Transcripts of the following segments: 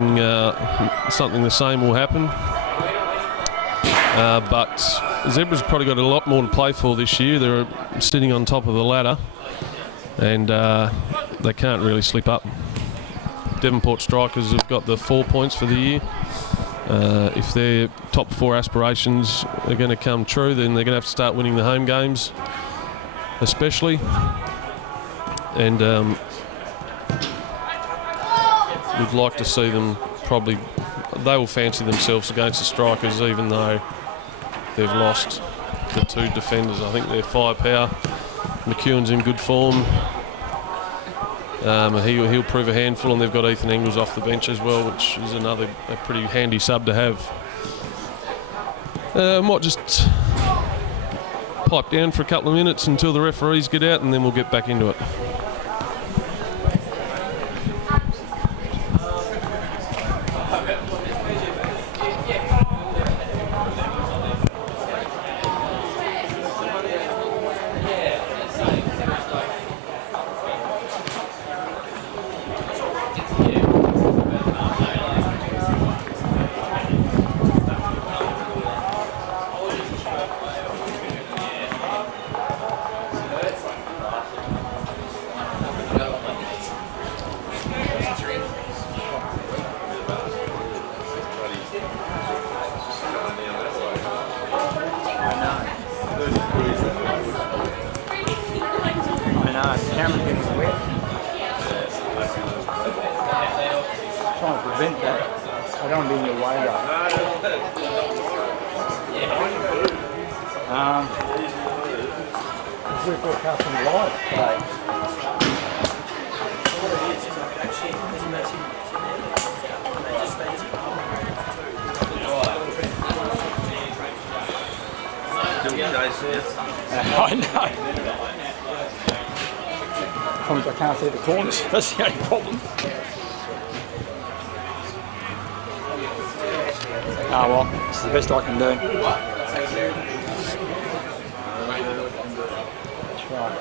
something the same will happen. But Zebra's probably got a lot more to play for this year. They're sitting on top of the ladder, and they can't really slip up. Devonport Strikers have got the 4 points for the year. If their top 4 aspirations are going to come true, then they're going to have to start winning the home games, especially. And we'd like to see them probably, they will fancy themselves against the Strikers, even though they've lost the 2 defenders. I think they're firepower. McEwen's in good form. He'll prove a handful, and they've got Ethan Engels off the bench as well, which is a pretty handy sub to have. Might just pipe down for a couple of minutes until the referees get out, and then we'll get back into it. I know. Problems I can't see the corners. That's the only problem. Ah well, this is the best I can do. That's right.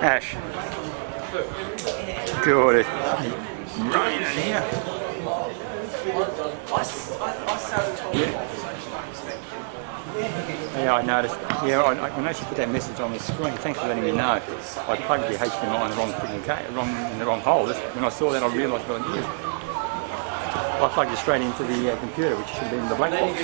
Ash. God, it's raining here. Yeah, I noticed. Yeah, I noticed you put that message on the screen. Thanks for letting me know. I plugged the HDMI in the wrong freaking in the wrong hole. When I saw that, I realised what I did. I plugged it straight into the computer, which should be in the black box.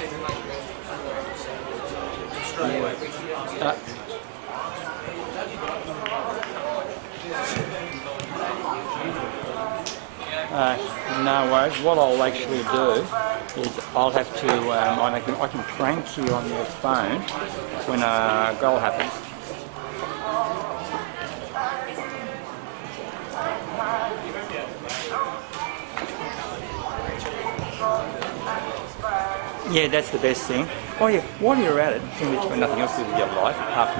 No worries. What I'll actually do is I'll have to, I can prank you on your phone when a goal happens. Yeah, that's the best thing. Oh yeah, while you're at it, you've got nothing else to do with your life apart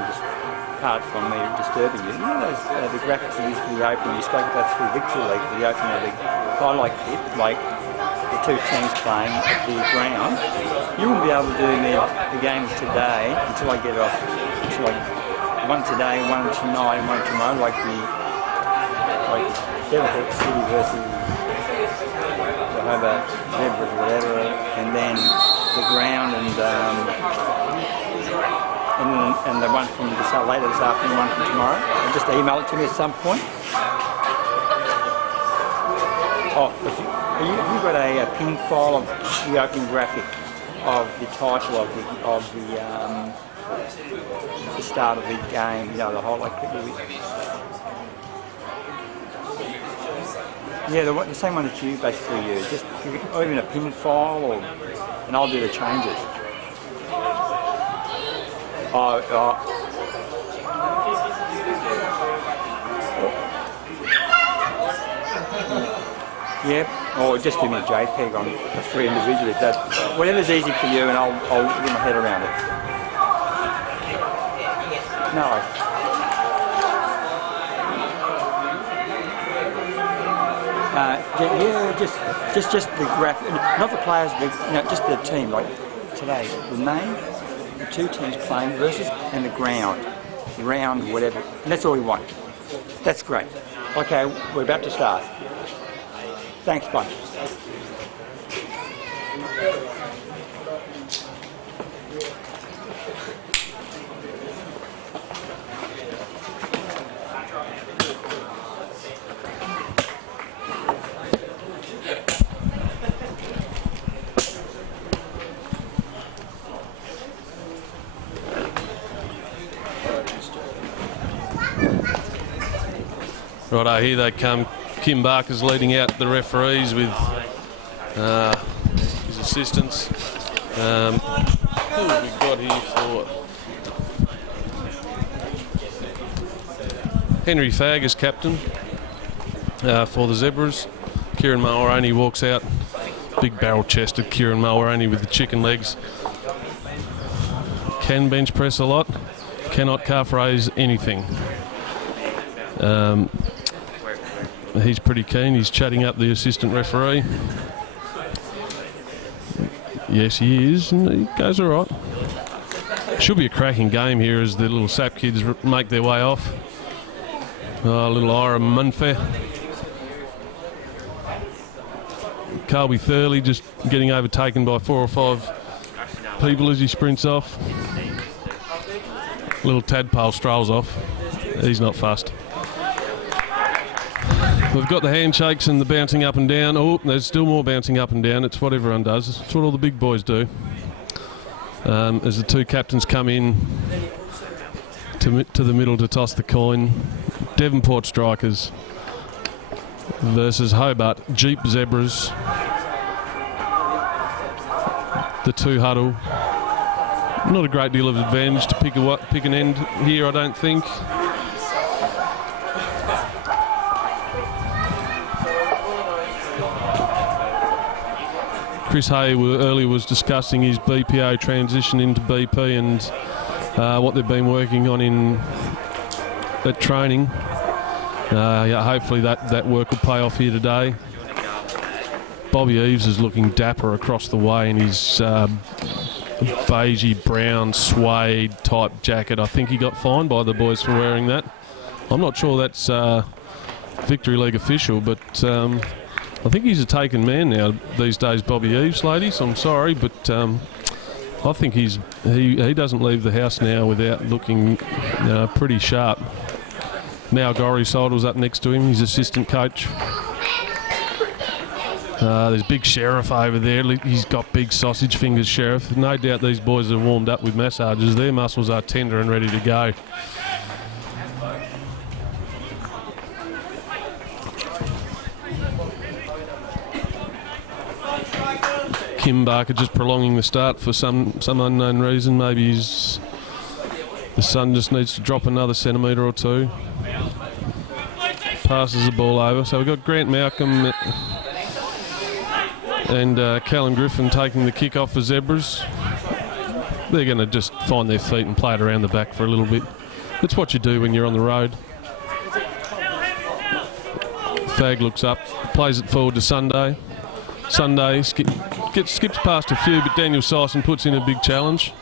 from me disturbing you. You know those the graphics you used for the opening, you spoke about through Victory League for the opening of the highlight clip, like the 2 teams playing at the ground. You won't be able to do the games today until I get it off, until I one today, one tonight, and one tomorrow, like Devonport City versus the Hobart Zebras or whatever, and then the ground and the one from later this afternoon, one from tomorrow. And just email it to me at some point. Oh, have you got a pin file of the opening graphic of the title of the start of the game? You know, the whole yeah, the same one that you basically use. Just or even a pin file, and I'll do the changes. Yeah, or just give me a JPEG on the three individually. If that's whatever's easy for you, and I'll get my head around it. No. Yeah, just the graphic, not the players, just the team. Like today, the name, the two teams playing versus, and the ground, round, whatever. And that's all we want. That's great. Okay, we're about to start. Thanks, bye. Righto, here they come. Kim Barker's leading out the referees with his assistants. Who have we got here for? Henry Fagg is captain for the Zebras. Kieran Mulroney walks out. Big barrel-chested Kieran Mulroney with the chicken legs. Can bench press a lot. Cannot calf raise anything. He's pretty keen. He's chatting up the assistant referee. Yes, he is, and he goes all right. Should be a cracking game here as the little sap kids make their way off. Little Ira Munfair. Colby Thurley just getting overtaken by 4 or 5 people as he sprints off. Little Tadpole strolls off. He's not fussed. We've got the handshakes and the bouncing up and down. Oh, there's still more bouncing up and down. It's what everyone does. It's what all the big boys do. As the two captains come in to the middle to toss the coin. Devonport Strikers versus Hobart Jeep Zebras. The two huddle. Not a great deal of advantage to pick an end here, I don't think. Chris Hay earlier was discussing his BPO transition into BP and what they've been working on in that training. Hopefully that work will pay off here today. Bobby Eves is looking dapper across the way in his beigey brown suede type jacket. I think he got fined by the boys for wearing that. I'm not sure that's Victory League official, but I think he's a taken man now these days, Bobby Eves, ladies. I'm sorry, but I think he doesn't leave the house now without looking pretty sharp. Now Gorry Sold's up next to him, his assistant coach. There's big Sheriff over there. He's got big sausage fingers, Sheriff. No doubt these boys are warmed up with massages. Their muscles are tender and ready to go. Kim Barker just prolonging the start for some unknown reason. Maybe the sun just needs to drop another centimetre or two. Passes the ball over. So we've got Grant Malcolm and Callum Griffin taking the kick off for Zebras. They're going to just find their feet and play it around the back for a little bit. That's what you do when you're on the road. Fag looks up, plays it forward to Sunday. Sunday skips past a few, but Daniel Sison puts in a big challenge.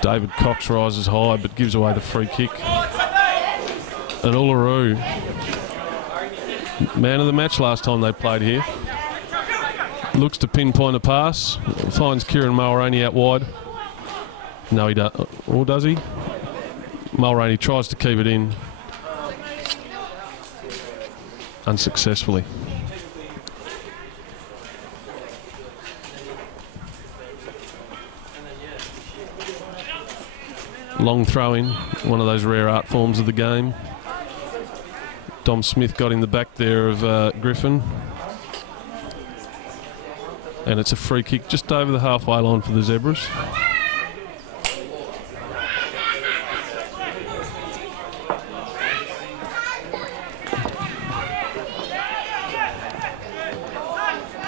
David Cox rises high but gives away the free kick. And Uluru, man of the match last time they played here. Looks to pinpoint a pass, finds Kieran Mulroney out wide. No, he doesn't. Or does he? Mulroney tries to keep it in. Unsuccessfully. Long throw-in, one of those rare art forms of the game. Dom Smith got in the back there of Griffin. And it's a free kick just over the halfway line for the Zebras.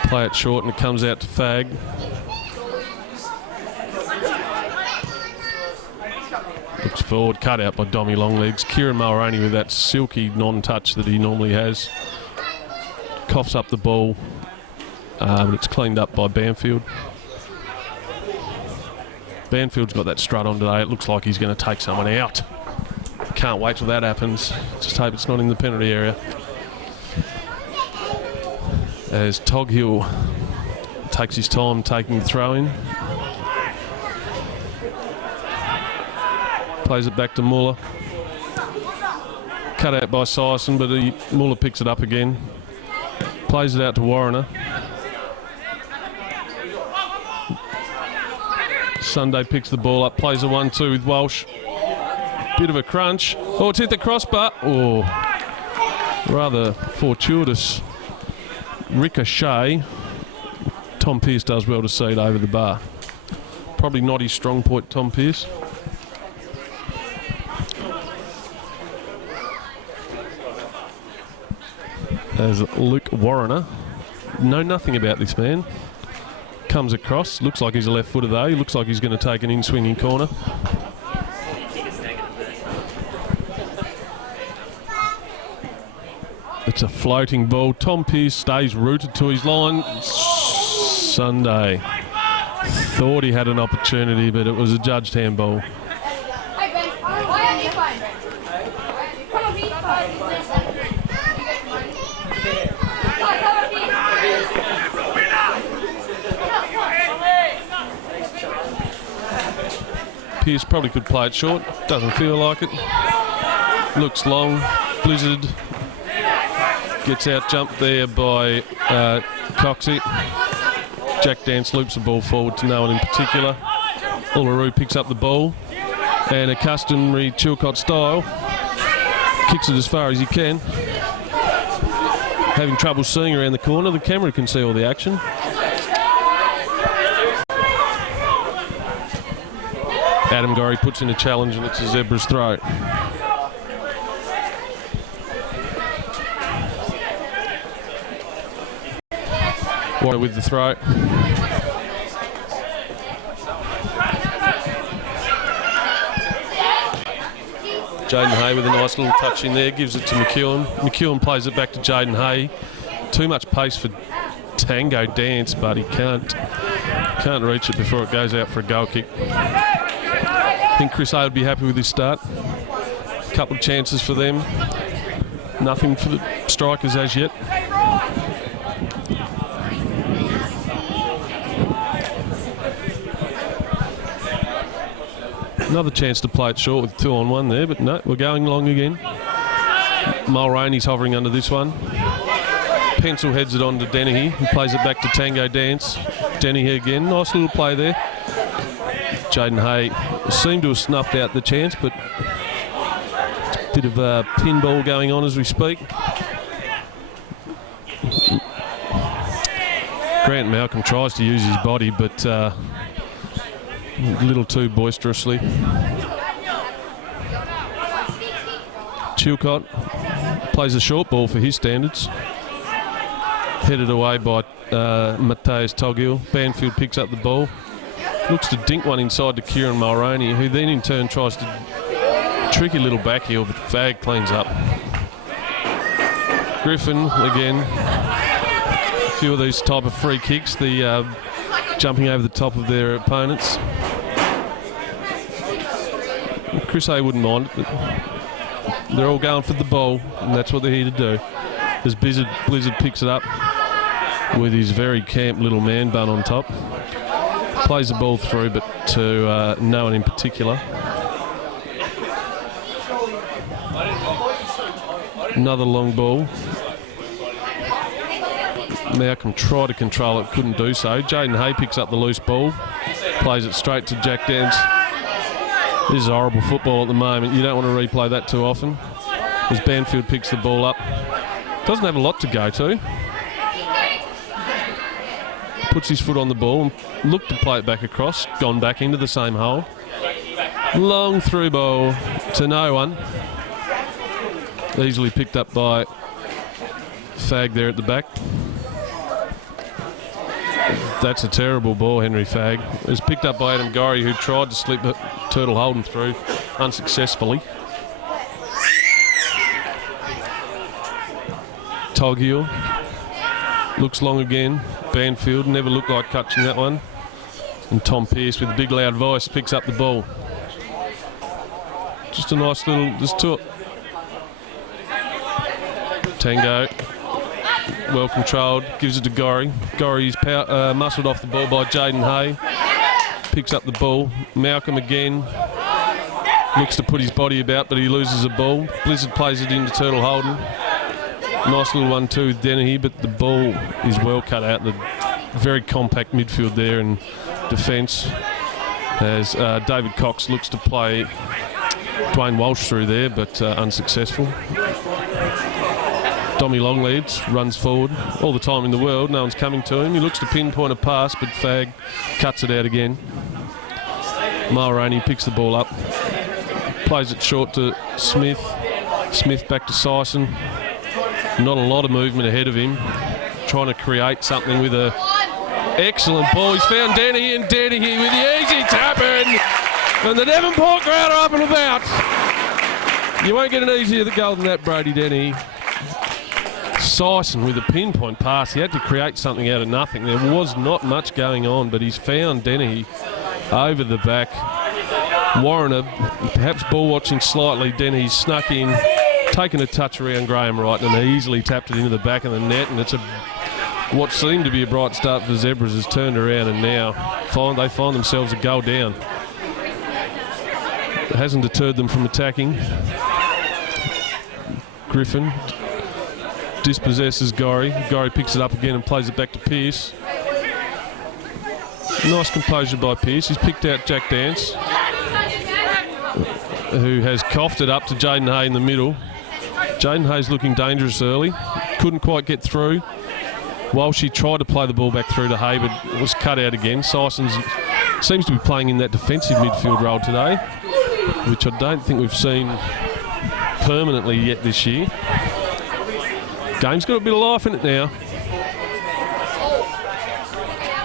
Play it short and it comes out to Fag. Looks forward, cut out by Dommy Longlegs. Kieran Mulroney with that silky non-touch that he normally has. Coughs up the ball, but it's cleaned up by Banfield. Banfield's got that strut on today. It looks like he's going to take someone out. Can't wait till that happens. Just hope it's not in the penalty area. As Toghill takes his time taking the throw in. Plays it back to Muller. Cut out by Sison, but Muller picks it up again. Plays it out to Warrener. Sunday picks the ball up, plays a 1-2 with Walsh. Bit of a crunch. Oh, it's hit the crossbar. Oh, rather fortuitous ricochet. Tom Pearce does well to see it over the bar. Probably not his strong point, Tom Pearce. As Luke Warrener, know nothing about this man, comes across, looks like he's a left footer though, he looks like he's going to take an in-swinging corner. It's a floating ball. Tom Pearce stays rooted to his line. Sunday thought he had an opportunity, but it was a judged handball. Pearce probably could play it short, doesn't feel like it. Looks long, blizzard. Gets out jumped there by Coxey. Jack Dance loops the ball forward to no one in particular. Uluru picks up the ball and a customary Chilcott style kicks it as far as he can. Having trouble seeing around the corner, the camera can see all the action. Adam Gorry puts in a challenge and it's a Zebra's throw. Warner with the throw. Jaden Hay with a nice little touch in there, gives it to McEwen. McEwen plays it back to Jaden Hay. Too much pace for Tango Dance, but he can't reach it before it goes out for a goal kick. I think Chris A would be happy with his start. A couple of chances for them. Nothing for the strikers as yet. Another chance to play it short with 2-on-1 there, but no, we're going long again. Mulroney's hovering under this one. Pencil heads it on to Dennehy, who plays it back to Tango Dance. Dennehy again, nice little play there. Jaden Hay seemed to have snuffed out the chance, but a bit of a pinball going on as we speak. Grant Malcolm tries to use his body, but a little too boisterously. Chilcott plays a short ball for his standards. Headed away by Mateus Toghill. Banfield picks up the ball. Looks to dink one inside to Kieran Mulroney, who then in turn tries to tricky little back heel, but Fag cleans up. Griffin again. A few of these type of free kicks, the jumping over the top of their opponents. Chris Hay wouldn't mind it, but they're all going for the ball, and that's what they're here to do. As Blizzard picks it up with his very camp little man bun on top. Plays the ball through, but to no one in particular. Another long ball. Malcolm tried to control it, couldn't do so. Jaden Hay picks up the loose ball, plays it straight to Jack Dance. This is horrible football at the moment. You don't want to replay that too often. As Banfield picks the ball up. Doesn't have a lot to go to. Puts his foot on the ball and looked to play it back across. Gone back into the same hole. Long through ball to no one. Easily picked up by Fag there at the back. That's a terrible ball, Henry Fag. It was picked up by Adam Gorry, who tried to slip Turtle Holden through unsuccessfully. Toghill looks long again. Banfield never looked like catching that one. And Tom Pearce with a big loud voice picks up the ball. Just a nice little, there's two. Tango, well controlled, gives it to Gorry. Gorry's muscled off the ball by Jaden Hay. Picks up the ball. Malcolm again looks to put his body about, but he loses the ball. Blizzard plays it into Turtle Holden. Nice little 1-2 with Dennehy, but the ball is well cut out. The very compact midfield there in defence. As David Cox looks to play Dwayne Walsh through there, but unsuccessful. Dommy Longleads runs forward all the time in the world. No one's coming to him. He looks to pinpoint a pass, but Fag cuts it out again. Mulroney picks the ball up. Plays it short to Smith. Smith back to Sison. Not a lot of movement ahead of him. Trying to create something with a excellent ball. He's found Dennehy, and Dennehy with the easy tap in. And the Devonport crowd are up and about. You won't get an easier goal than that, Brody Dennehy. Sison with a pinpoint pass. He had to create something out of nothing. There was not much going on, but he's found Dennehy over the back. Warrener, perhaps ball watching slightly. Dennehy snuck in, taken a touch around Graham Wright, and easily tapped it into the back of the net. And it's what seemed to be a bright start for the Zebras has turned around, and now they find themselves a goal down. It hasn't deterred them from attacking. Griffin dispossesses Gorry. Gorry picks it up again and plays it back to Pearce. Nice composure by Pearce. He's picked out Jack Dance, who has coughed it up to Jaden Hay in the middle. Jaden Hay's looking dangerous early. Couldn't quite get through. Walshy tried to play the ball back through to Hay, but it was cut out again. Sison seems to be playing in that defensive midfield role today, which I don't think we've seen permanently yet this year. Game's got a bit of life in it now.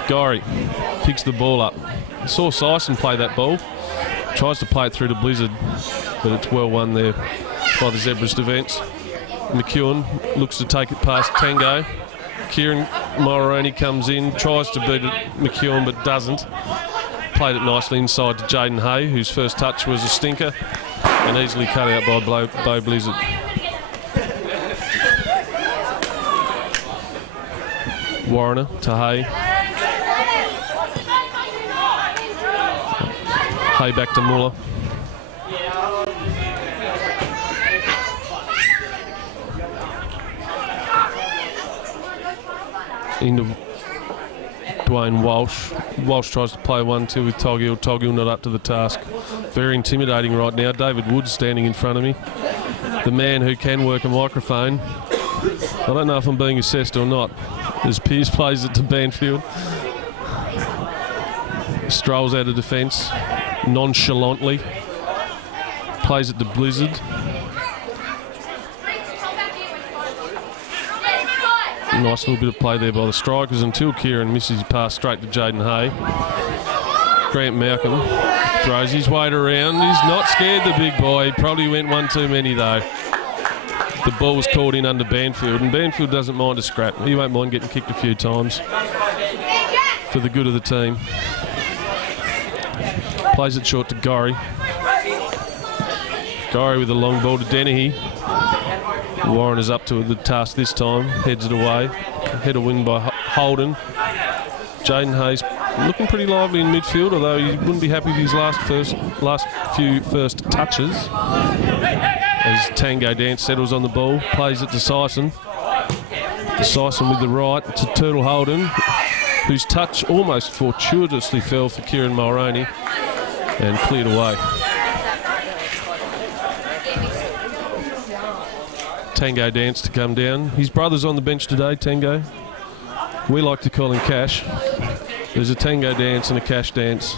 Gorry picks the ball up. Saw Sison play that ball. Tries to play it through to Blizzard, but it's well won there by the Zebras defence. McEwen looks to take it past Tango. Kieran Mulroney comes in, tries to beat it McEwen, but doesn't. Played it nicely inside to Jaden Hay, whose first touch was a stinker, and easily cut out by Bo Blizzard. Warrener to Hay. Hay back to Muller. Into Dwayne Walsh. Walsh tries to play 1-2 with Toghill. Toghill not up to the task. Very intimidating right now. David Wood standing in front of me. The man who can work a microphone. I don't know if I'm being assessed or not. As Pearce plays it to Banfield. Strolls out of defence nonchalantly. Plays it to Blizzard. Nice little bit of play there by the strikers until Kieran misses his pass straight to Jaden Hay. Grant Malcolm throws his weight around. He's not scared, the big boy. He probably went one too many though. The ball was caught in under Banfield, and Banfield doesn't mind a scrap. He won't mind getting kicked a few times for the good of the team. Plays it short to Gorry. Gorry with the long ball to Dennehy. Warren is up to the task this time. Heads it away. Header win by Holden. Jaden Hayes looking pretty lively in midfield, although he wouldn't be happy with his last few touches. As Tango Dance settles on the ball, plays it to Sison. Sison with the right to Turtle Holden, whose touch almost fortuitously fell for Kieran Mulroney and cleared away. Tango Dance to come down. His brother's on the bench today, Tango. We like to call him Cash. There's a Tango Dance and a Cash Dance.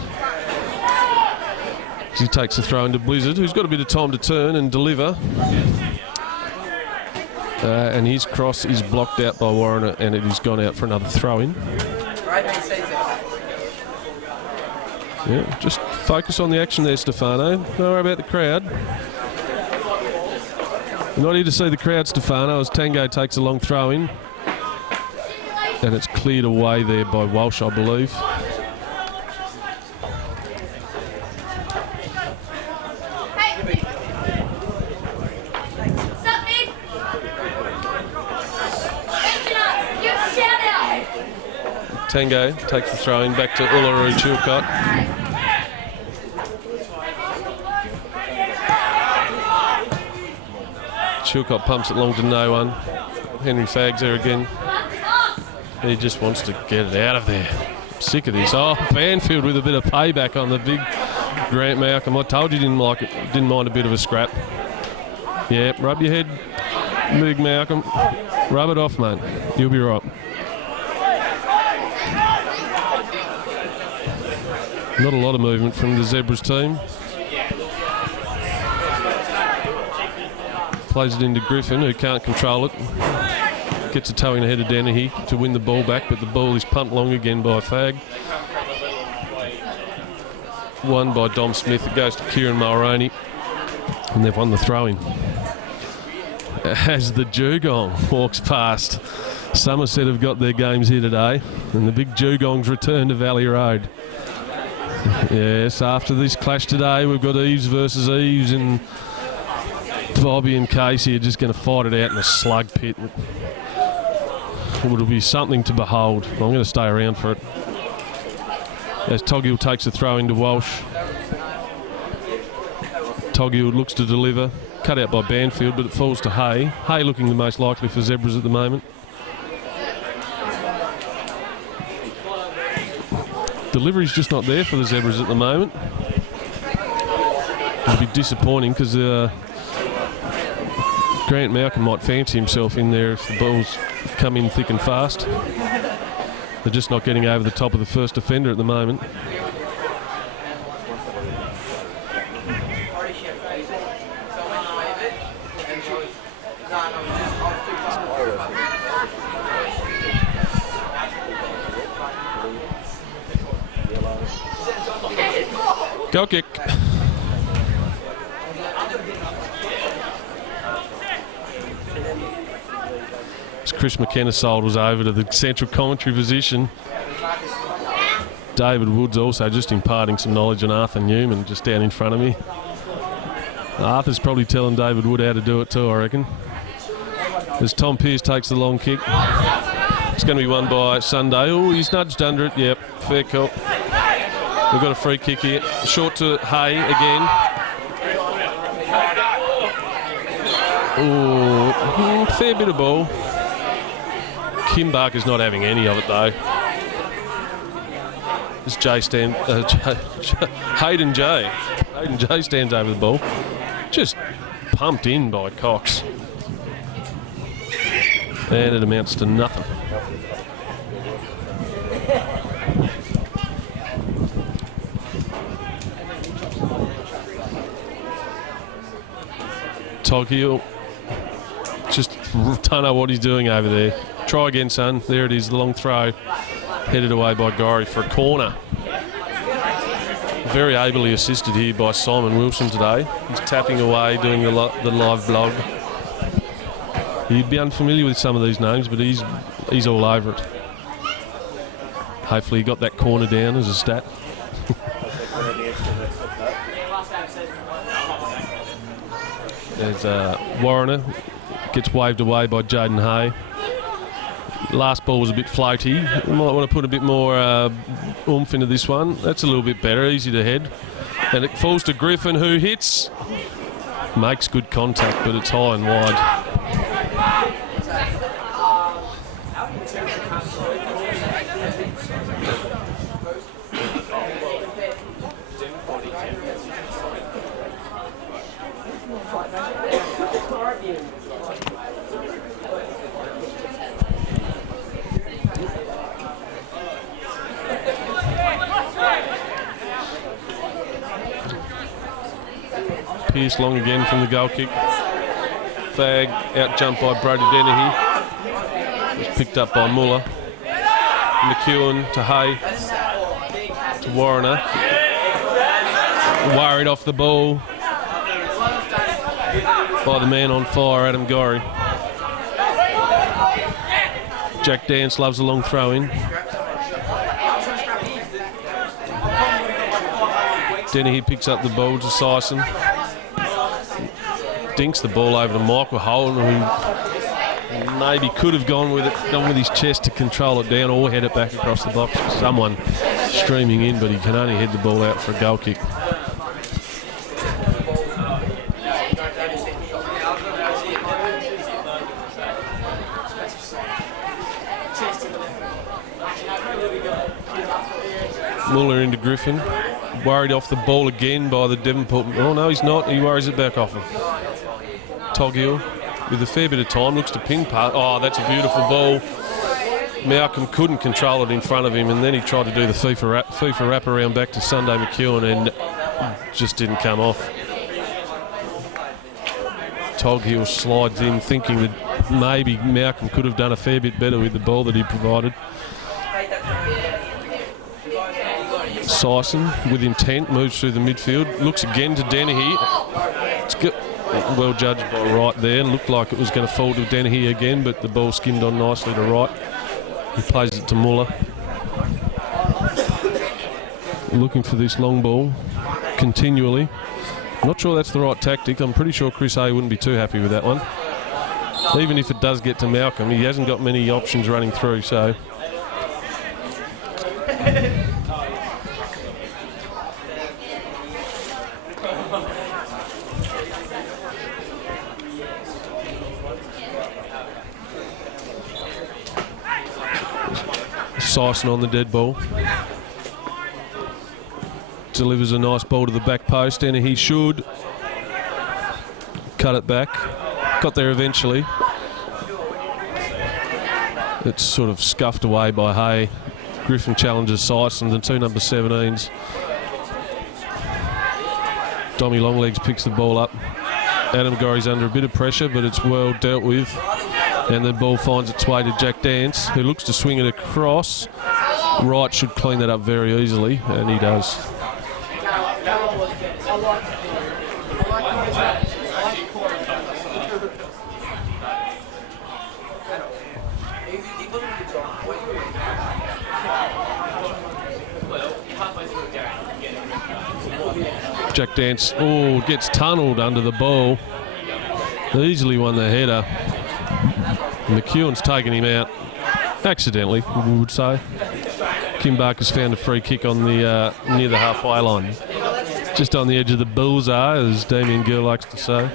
He takes the throw into Blizzard, who's got a bit of time to turn and deliver. And his cross is blocked out by Warren, and it has gone out for another throw-in. Yeah, just focus on the action there, Stefano. Don't worry about the crowd. You're not here to see the crowd, Stefano, as Tango takes a long throw-in. And it's cleared away there by Walsh, I believe. Tango takes the throw-in back to Uluru Chilcott. Chilcott pumps it long to no one. Henry Fags there again. He just wants to get it out of there. Sick of this. Oh, Banfield with a bit of payback on the big Grant Malcolm. I told you didn't like it. Didn't mind a bit of a scrap. Yeah, rub your head, big Malcolm. Rub it off, mate. You'll be right. Not a lot of movement from the Zebras team. Plays it into Griffin, who can't control it. Gets a toe in ahead of Dennehy to win the ball back, but the ball is pumped long again by Fag. Won by Dom Smith. It goes to Kieran Mulroney, and they've won the throw-in. As the Dugong walks past, Somerset have got their games here today, and the big Dugongs return to Valley Road. Yes, after this clash today, we've got Eves versus Eves, and Bobby and Casey are just going to fight it out in a slug pit. It'll be something to behold. I'm going to stay around for it. As Toggill takes a throw into Walsh. Toggill looks to deliver. Cut out by Banfield, but it falls to Hay. Hay looking the most likely for Zebras at the moment. Delivery's just not there for the Zebras at the moment. It'll be disappointing because Grant Malcolm might fancy himself in there if the balls come in thick and fast. They're just not getting over the top of the first defender at the moment. Goal kick. As Chris McKenna was over to the central commentary position. David Woods also just imparting some knowledge on Arthur Newman just down in front of me. Arthur's probably telling David Wood how to do it too, I reckon. As Tom Pearce takes the long kick. It's going to be won by Sunday. Oh, he's nudged under it. Yep, fair cop. We've got a free kick here. Short to Hay again. Oh, fair bit of ball. Kim Barker's not having any of it though. This Hayden J stands over the ball. Just pumped in by Cox. And it amounts to nothing. Toggill just don't know what he's doing over there. Try again, son. There it is, the long throw. Headed away by Gorry for a corner. Very ably assisted here by Simon Wilson today. He's tapping away, doing the live vlog. You'd be unfamiliar with some of these names, but he's all over it. Hopefully he got that corner down as a stat. There's Warrener. Gets waved away by Jaden Hay. Last ball was a bit floaty. You might want to put a bit more oomph into this one. That's a little bit better, easy to head. And it falls to Griffin, who hits. Makes good contact, but it's high and wide. Pierce long again from the goal kick. Fag out jumped by Brody Dennehy. Was picked up by Muller. McEwen to Hay. To Warrener. Worried off the ball by the man on fire, Adam Gorry. Jack Dance loves a long throw in. Dennehy picks up the ball to Sison. Dinks the ball over to Michael Holden, who maybe could have gone with his chest to control it down or head it back across the box. Someone streaming in, but he can only head the ball out for a goal kick. Muller into Griffin. Worried off the ball again by the Devonport. Oh no, he's not. He worries it back off him. Toghill with a fair bit of time, looks to pin part. Oh, that's a beautiful ball. Malcolm couldn't control it in front of him, and then he tried to do the FIFA wraparound back to Sunday McEwen, and just didn't come off. Toghill slides in, thinking that maybe Malcolm could have done a fair bit better with the ball that he provided. Sison, with intent, moves through the midfield, looks again to Dennehy. It's good. Well judged by Wright there. Looked like it was going to fall to Dennehy again, but the ball skimmed on nicely to Wright. He plays it to Muller. Looking for this long ball continually. Not sure that's the right tactic. I'm pretty sure Chris Hay wouldn't be too happy with that one. Even if it does get to Malcolm, he hasn't got many options running through, so... Sison on the dead ball. Delivers a nice ball to the back post, and he should cut it back. Got there eventually. It's sort of scuffed away by Hay. Griffin challenges Sison, the two number 17s. Dommy Longlegs picks the ball up. Adam Gorry's under a bit of pressure, but it's well dealt with. And the ball finds its way to Jack Dance, who looks to swing it across. Wright should clean that up very easily, and he does. Jack Dance, gets tunnelled under the ball. Easily won the header. McEwen's taken him out accidentally, we would say. Kim Barker's found a free kick on the near the halfway line, just on the edge of the bullseye, as Damien Gill likes to say.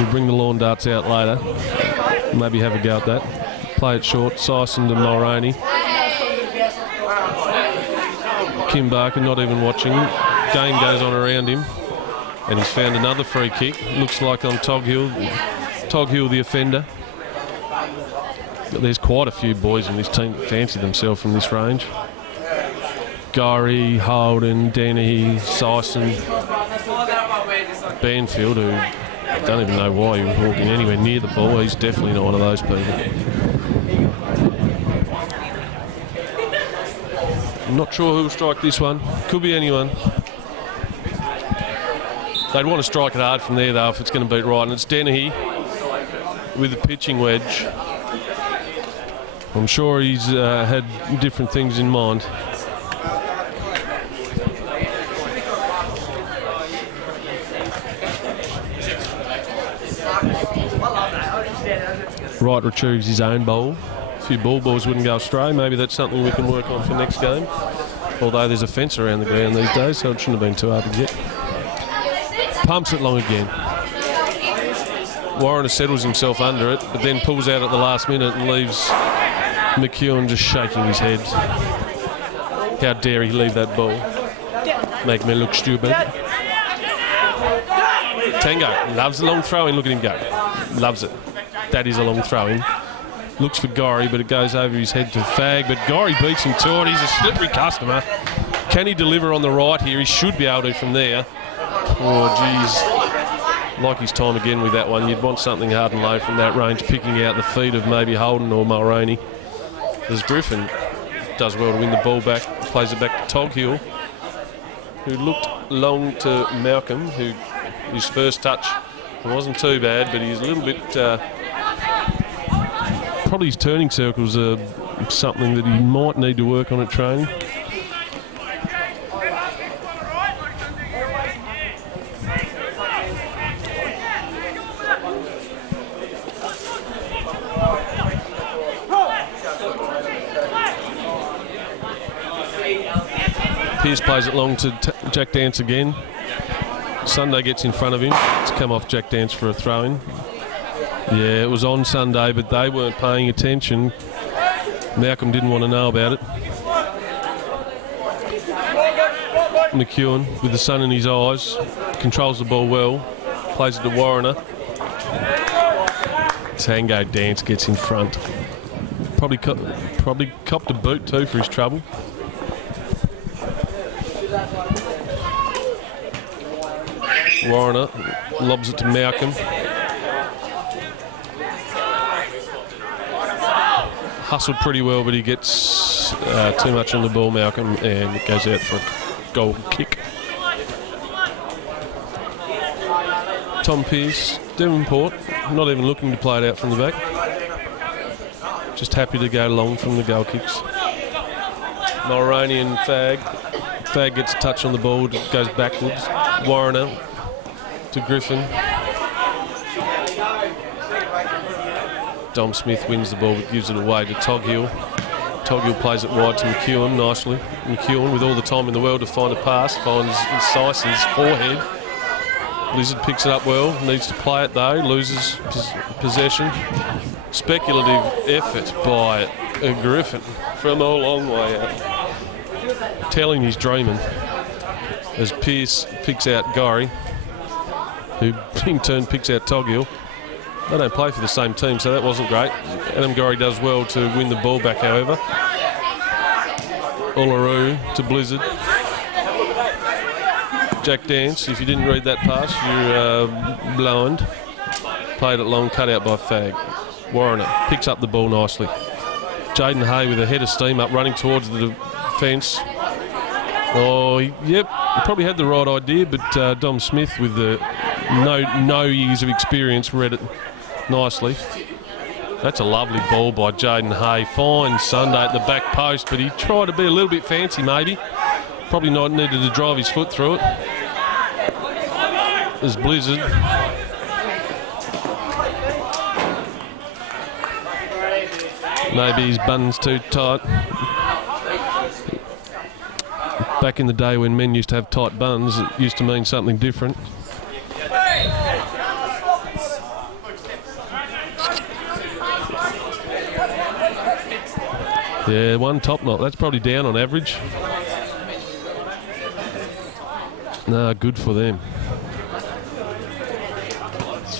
We'll bring the lawn darts out later, maybe have a go at that. Play it short, Sison to Mulroney. Kim Barker not even watching. Game goes on around him. And he's found another free kick. Looks like on Toghill. Toghill the offender. But there's quite a few boys in this team that fancy themselves from this range. Gorry, Holden, Dennehy, Sison, Banfield, who I don't even know why he was walking anywhere near the ball. He's definitely not one of those people. I'm not sure who will strike this one. Could be anyone. They'd want to strike it hard from there, though, if it's going to beat right. And it's Dennehy with a pitching wedge. I'm sure he's had different things in mind. Wright retrieves his own bowl. A few ball boys wouldn't go astray. Maybe that's something we can work on for next game. Although there's a fence around the ground these days, so it shouldn't have been too hard to get. Pumps it long again. Warner settles himself under it, but then pulls out at the last minute and leaves McEwen just shaking his head. How dare he leave that ball? Make me look stupid. Tango loves the long throw-in. Look at him go. Loves it. That is a long throw-in. Looks for Gorry, but it goes over his head to Fag. But Gorry beats him to it. He's a slippery customer. Can he deliver on the right here? He should be able to from there. Oh, geez. Like his time again with that one. You'd want something hard and low from that range, picking out the feet of maybe Holden or Mulroney. As Griffin does well to win the ball back, plays it back to Toghill, who looked long to Malcolm, who his first touch wasn't too bad, but he's a little bit... probably his turning circles are something that he might need to work on at training. Pearce plays it long to Jack Dance again. Sunday gets in front of him. It's come off Jack Dance for a throw-in. Yeah, it was on Sunday, but they weren't paying attention. Malcolm didn't want to know about it. McEwen, with the sun in his eyes, controls the ball well. Plays it to Warner. Tango Dance gets in front. Probably copped a boot too for his trouble. Warner lobs it to Malcolm. Hustled pretty well, but he gets too much on the ball, Malcolm, and it goes out for a goal kick. Tom Pearce, Devonport, not even looking to play it out from the back. Just happy to go long from the goal kicks. Mulroney and Fag. Fag gets a touch on the ball, goes backwards. Warner to Griffin. Dom Smith wins the ball but gives it away to Toghill. Toghill plays it wide to McEwen nicely. McEwen, with all the time in the world to find a pass, finds Sison's forehead. Lizard picks it up well, needs to play it though, loses possession. Speculative effort by Griffin from a long way out. Telling he's dreaming as Pearce picks out Gorry, who in turn picks out Toghill. They don't play for the same team, so that wasn't great. Adam Gorry does well to win the ball back, however. Uluru to Blizzard. Jack Dance, if you didn't read that pass, you're blind. Played it long, cut out by Fag. Warner picks up the ball nicely. Jaden Hay with a head of steam up, running towards the defence. Oh, yep, he probably had the right idea, but Dom Smith with the no years of experience read it nicely. That's a lovely ball by Jaden Hay. Fine Sunday at the back post, but he tried to be a little bit fancy maybe. Probably not needed to drive his foot through it. There's Blizzard. Maybe his bun's too tight. Back in the day when men used to have tight buns, it used to mean something different. Yeah, one top knot. That's probably down on average. No, good for them.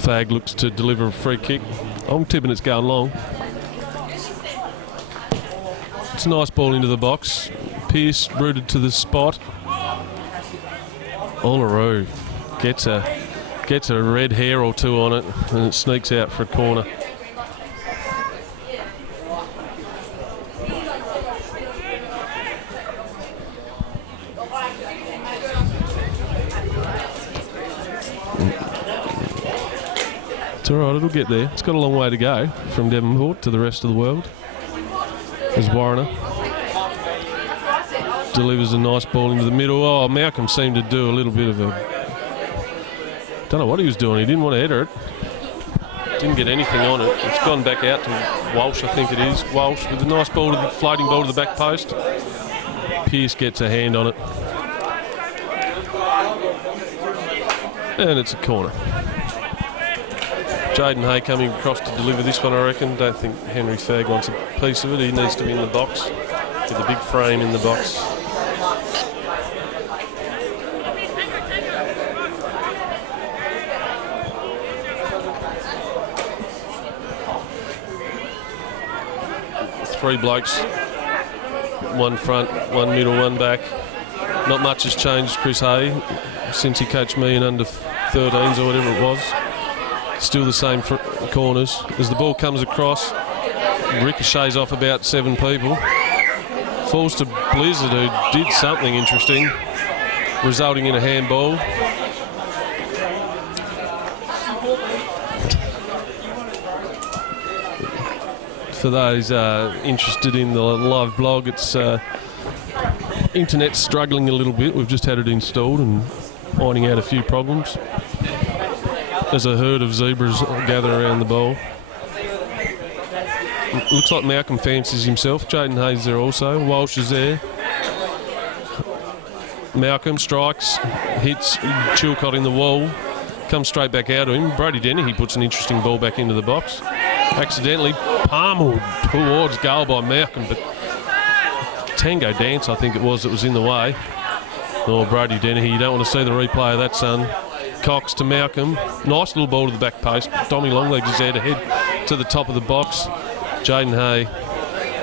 Fag looks to deliver a free kick. I'm tipping it's going long. It's a nice ball into the box. Pearce rooted to the spot. Uluru gets a red hair or two on it, and it sneaks out for a corner. It's all right, it'll get there. It's got a long way to go from Devonport to the rest of the world. There's Warner. Delivers a nice ball into the middle. Oh, Malcolm seemed to do a little bit of a... Don't know what he was doing. He didn't want to header it. Didn't get anything on it. It's gone back out to Walsh, I think it is. Walsh with a nice ball, to the floating ball to the back post. Pearce gets a hand on it. And it's a corner. Jaden Hay coming across to deliver this one, I reckon. Don't think Henry Fagg wants a piece of it. He needs to be in the box with a big frame in the box. Three blokes, one front, one middle, one back. Not much has changed, Chris Hay, since he coached me in under 13s or whatever it was. Still the same corners. As the ball comes across, ricochets off about 7 people. Falls to Blizzard, who did something interesting, resulting in a handball. For those interested in the live blog, it's internet's struggling a little bit. We've just had it installed and finding out a few problems as a herd of zebras gather around the bowl. Looks like Malcolm fancies himself. Jaden Hayes there also. Walsh is there. Malcolm strikes, hits Chilcott in the wall, comes straight back out to him. Brody Dennehy puts an interesting ball back into the box. Accidentally palmed towards goal by Malcolm, but Tango Dance, I think it was, that was in the way. Oh, Brody Dennehy, you don't want to see the replay of that, son. Cox to Malcolm. Nice little ball to the back post. Tommy Longlegs is there to head to the top of the box. Jaden Hay,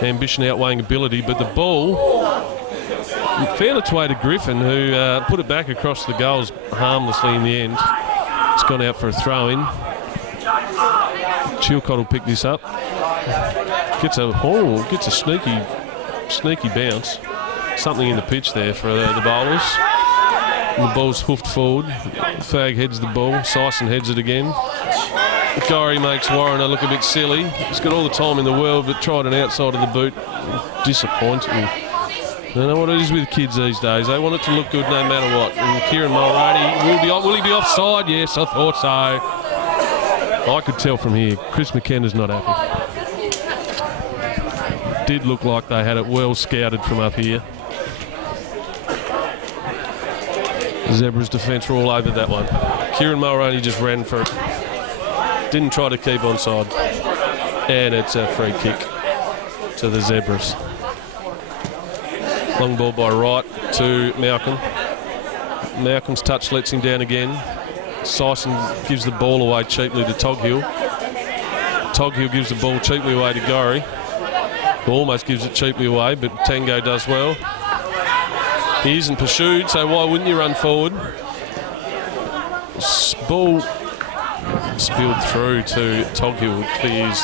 ambition outweighing ability, but the ball found its way to Griffin, who put it back across the goals harmlessly in the end. It's gone out for a throw-in. Chilcott will pick this up. Gets a sneaky bounce. Something in the pitch there for the bowlers. And the ball's hoofed forward. Fagg heads the ball. Sison heads it again. Gorry makes Warrener look a bit silly. He's got all the time in the world, but tried an outside of the boot. Disappointing. I don't know what it is with kids these days. They want it to look good no matter what. And Kieran Mulroney, will he be offside? Yes, I thought so. I could tell from here, Chris McKenna's not happy. Did look like they had it well scouted from up here. Zebra's defence were all over that one. Kieran Mulroney just ran for it. Didn't try to keep onside. And it's a free kick to the Zebras. Long ball by Wright to Malcolm. Malcolm's touch lets him down again. Sison gives the ball away cheaply to Toghill. Toghill gives the ball cheaply away to Gorry. Almost gives it cheaply away, but Tango does well. He isn't pursued, so why wouldn't you run forward? Ball spilled through to Toghill, clears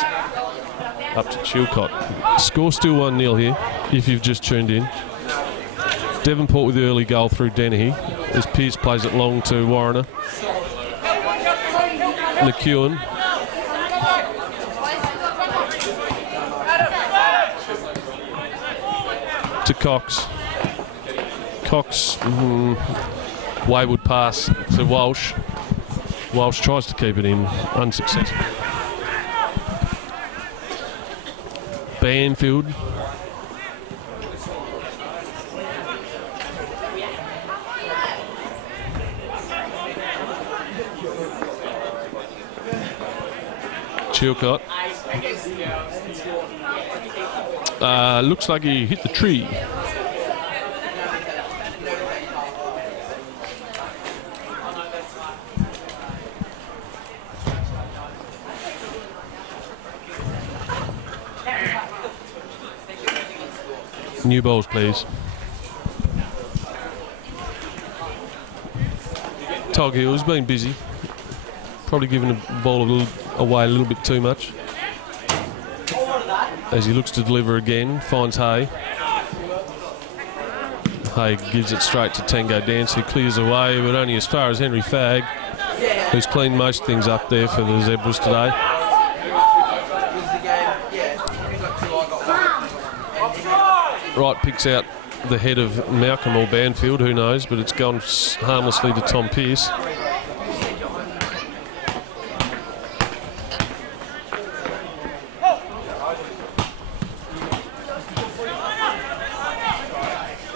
up to Chilcott. Score still 1-0 here, if you've just tuned in. Devonport with the early goal through Dennehy, as Pearce plays it long to Warrener. McEwen. To Cox. Cox, wayward pass to Walsh. Walsh tries to keep it in, unsuccessful. Banfield. Chilcott. Looks like he hit the tree. New balls, please. Toghill's been busy. Probably giving the ball away a little bit too much. As he looks to deliver again, finds Hay. Hay gives it straight to Tango Dance, who clears away, but only as far as Henry Fagg, who's cleaned most things up there for the Zebras today. Wright picks out the head of Malcolm or Banfield, who knows, but it's gone harmlessly to Tom Pearce.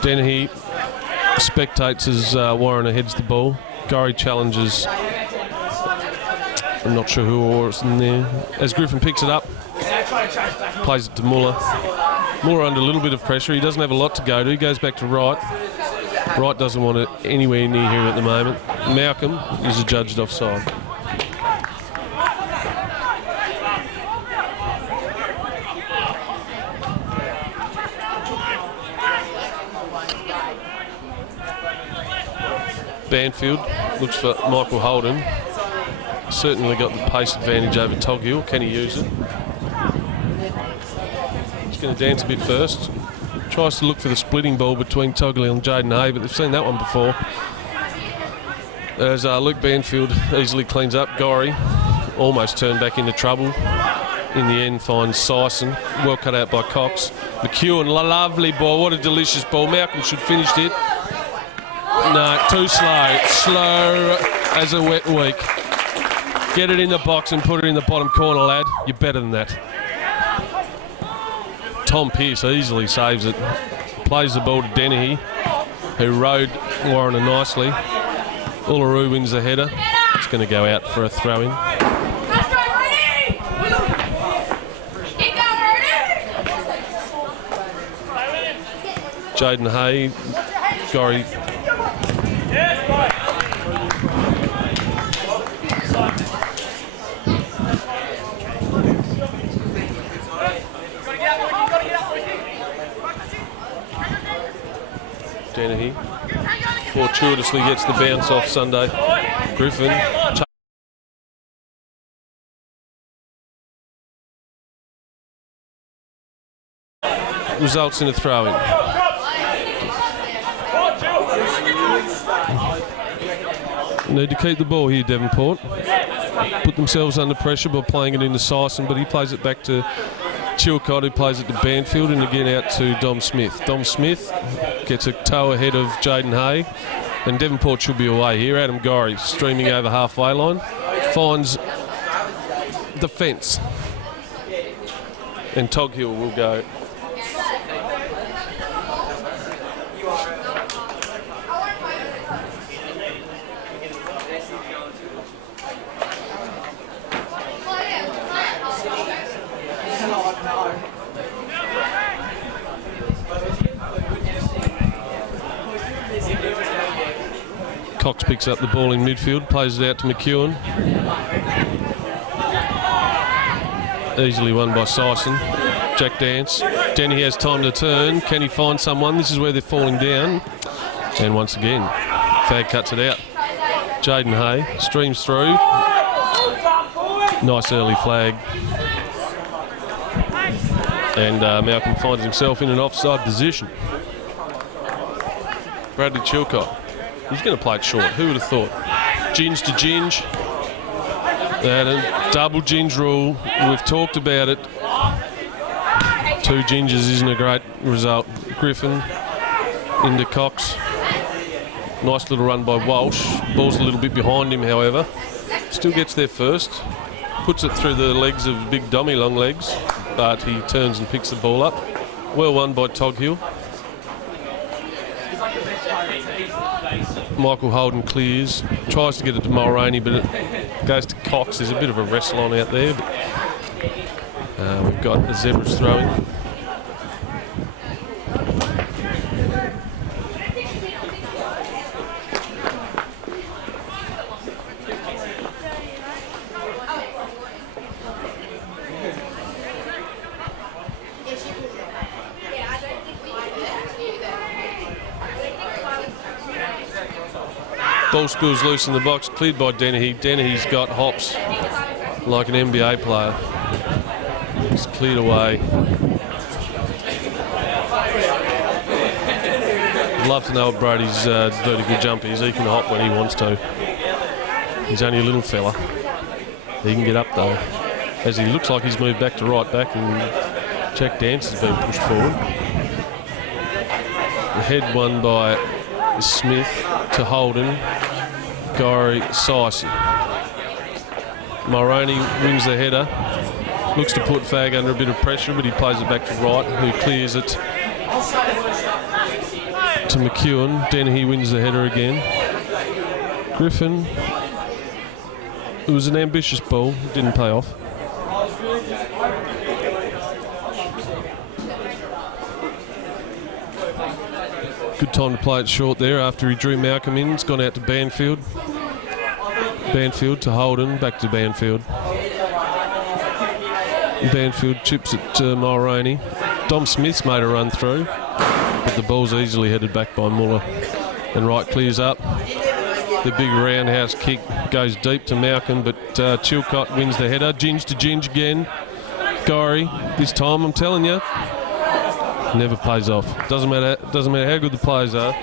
Dennehy spectates as Warren heads the ball. Gorry challenges. I'm not sure who was in there. As Griffin picks it up, plays it to Muller. Muller under a little bit of pressure. He doesn't have a lot to go to. He goes back to Wright. Wright doesn't want it anywhere near him at the moment. Malcolm is adjudged offside. Banfield looks for Michael Holden. Certainly got the pace advantage over Toghill. Can he use it? He's going to dance a bit first. Tries to look for the splitting ball between Toghill and Jaden Hay, but they've seen that one before. As Luke Banfield easily cleans up. Gorry almost turned back into trouble. In the end finds Sison. Well cut out by Cox. McEwen, lovely ball. What a delicious ball. Malcolm should have finished it. No, too slow. Slow as a wet week. Get it in the box and put it in the bottom corner, lad. You're better than that. Tom Pearce easily saves it. Plays the ball to Dennehy, who rode Warren nicely. Uluru wins the header. It's going to go out for a throw-in. Jaden Hay, Gorry. Dennehy fortuitously gets the bounce off Sunday. Griffin. Results in a throw-in. Need to keep the ball here, Devonport. Put themselves under pressure by playing it into Sison, but he plays it back to Chilcott, who plays it to Banfield, and again out to Dom Smith. Dom Smith gets a toe ahead of Jaden Hay, and Devonport should be away here. Adam Gorry streaming over halfway line, finds the fence, and Toghill will go. Cox picks up the ball in midfield, plays it out to McEwen. Easily won by Sison. Jack Dance. Denny has time to turn. Can he find someone? This is where they're falling down. And once again, Fag cuts it out. Jaden Hay streams through. Nice early flag. And Malcolm finds himself in an offside position. Bradley Chilcott. He's going to play it short. Who would have thought? Ginge to Ginge. And a double Ginge rule. We've talked about it. 2 Gingers isn't a great result. Griffin into Cox. Nice little run by Walsh. Ball's a little bit behind him, however. Still gets there first. Puts it through the legs of Big Dommy long legs. But he turns and picks the ball up. Well won by Toghill. Michael Holden clears, tries to get it to Mulroney, but it goes to Cox. There's a bit of a wrestle on out there, but we've got the Zebras throwing. Ball spills loose in the box, cleared by Dennehy. Dennehy's got hops like an NBA player. It's cleared away. I'd love to know what Brody's vertical jump is. He can hop when he wants to. He's only a little fella. He can get up though. As he looks like he's moved back to right back, and Jack Dance has been pushed forward. The head won by Smith to Holden. Gorry, Sison. Mulroney wins the header. Looks to put Fag under a bit of pressure, but he plays it back to Wright, who clears it. to McEwen. Dennehy wins the header again. Griffin. It was an ambitious ball. It didn't pay off. Good time to play it short there after he drew Malcolm in. It's gone out to Banfield. Banfield to Holden. Back to Banfield. Banfield chips it to Mulroney. Dom Smith's made a run through, but the ball's easily headed back by Muller. And Wright clears up. The big roundhouse kick goes deep to Malcolm, but Chilcott wins the header. Ginge to Ginge again. Gorry, this time I'm telling you, never pays off. Doesn't matter how good the players are.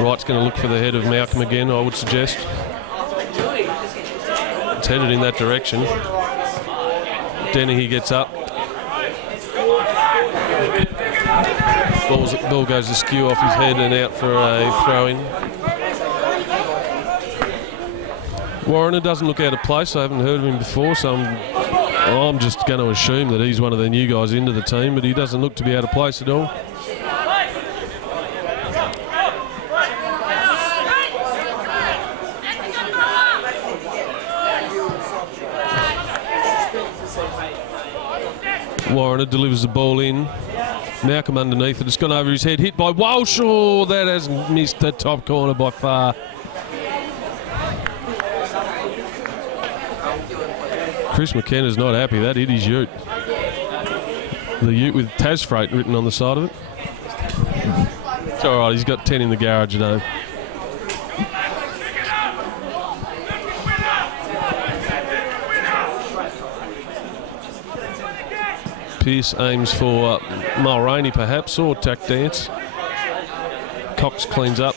Wright's going to look for the head of Malcolm again, I would suggest. It's headed in that direction. Dennehy gets up. Ball goes askew off his head and out for a throw-in. Warrener doesn't look out of place. I haven't heard of him before, so I'm just going to assume that he's one of the new guys into the team, but he doesn't look to be out of place at all. Warrener delivers the ball in. Malcolm underneath it. It's gone over his head. Hit by Walsh. Oh, that has missed the top corner by far. Chris McKenna's not happy. That hit his ute. The ute with Tas Freight written on the side of it. It's all right. He's got 10 in the garage at home. Pearce aims for Mulroney perhaps, or tack dance. Cox cleans up,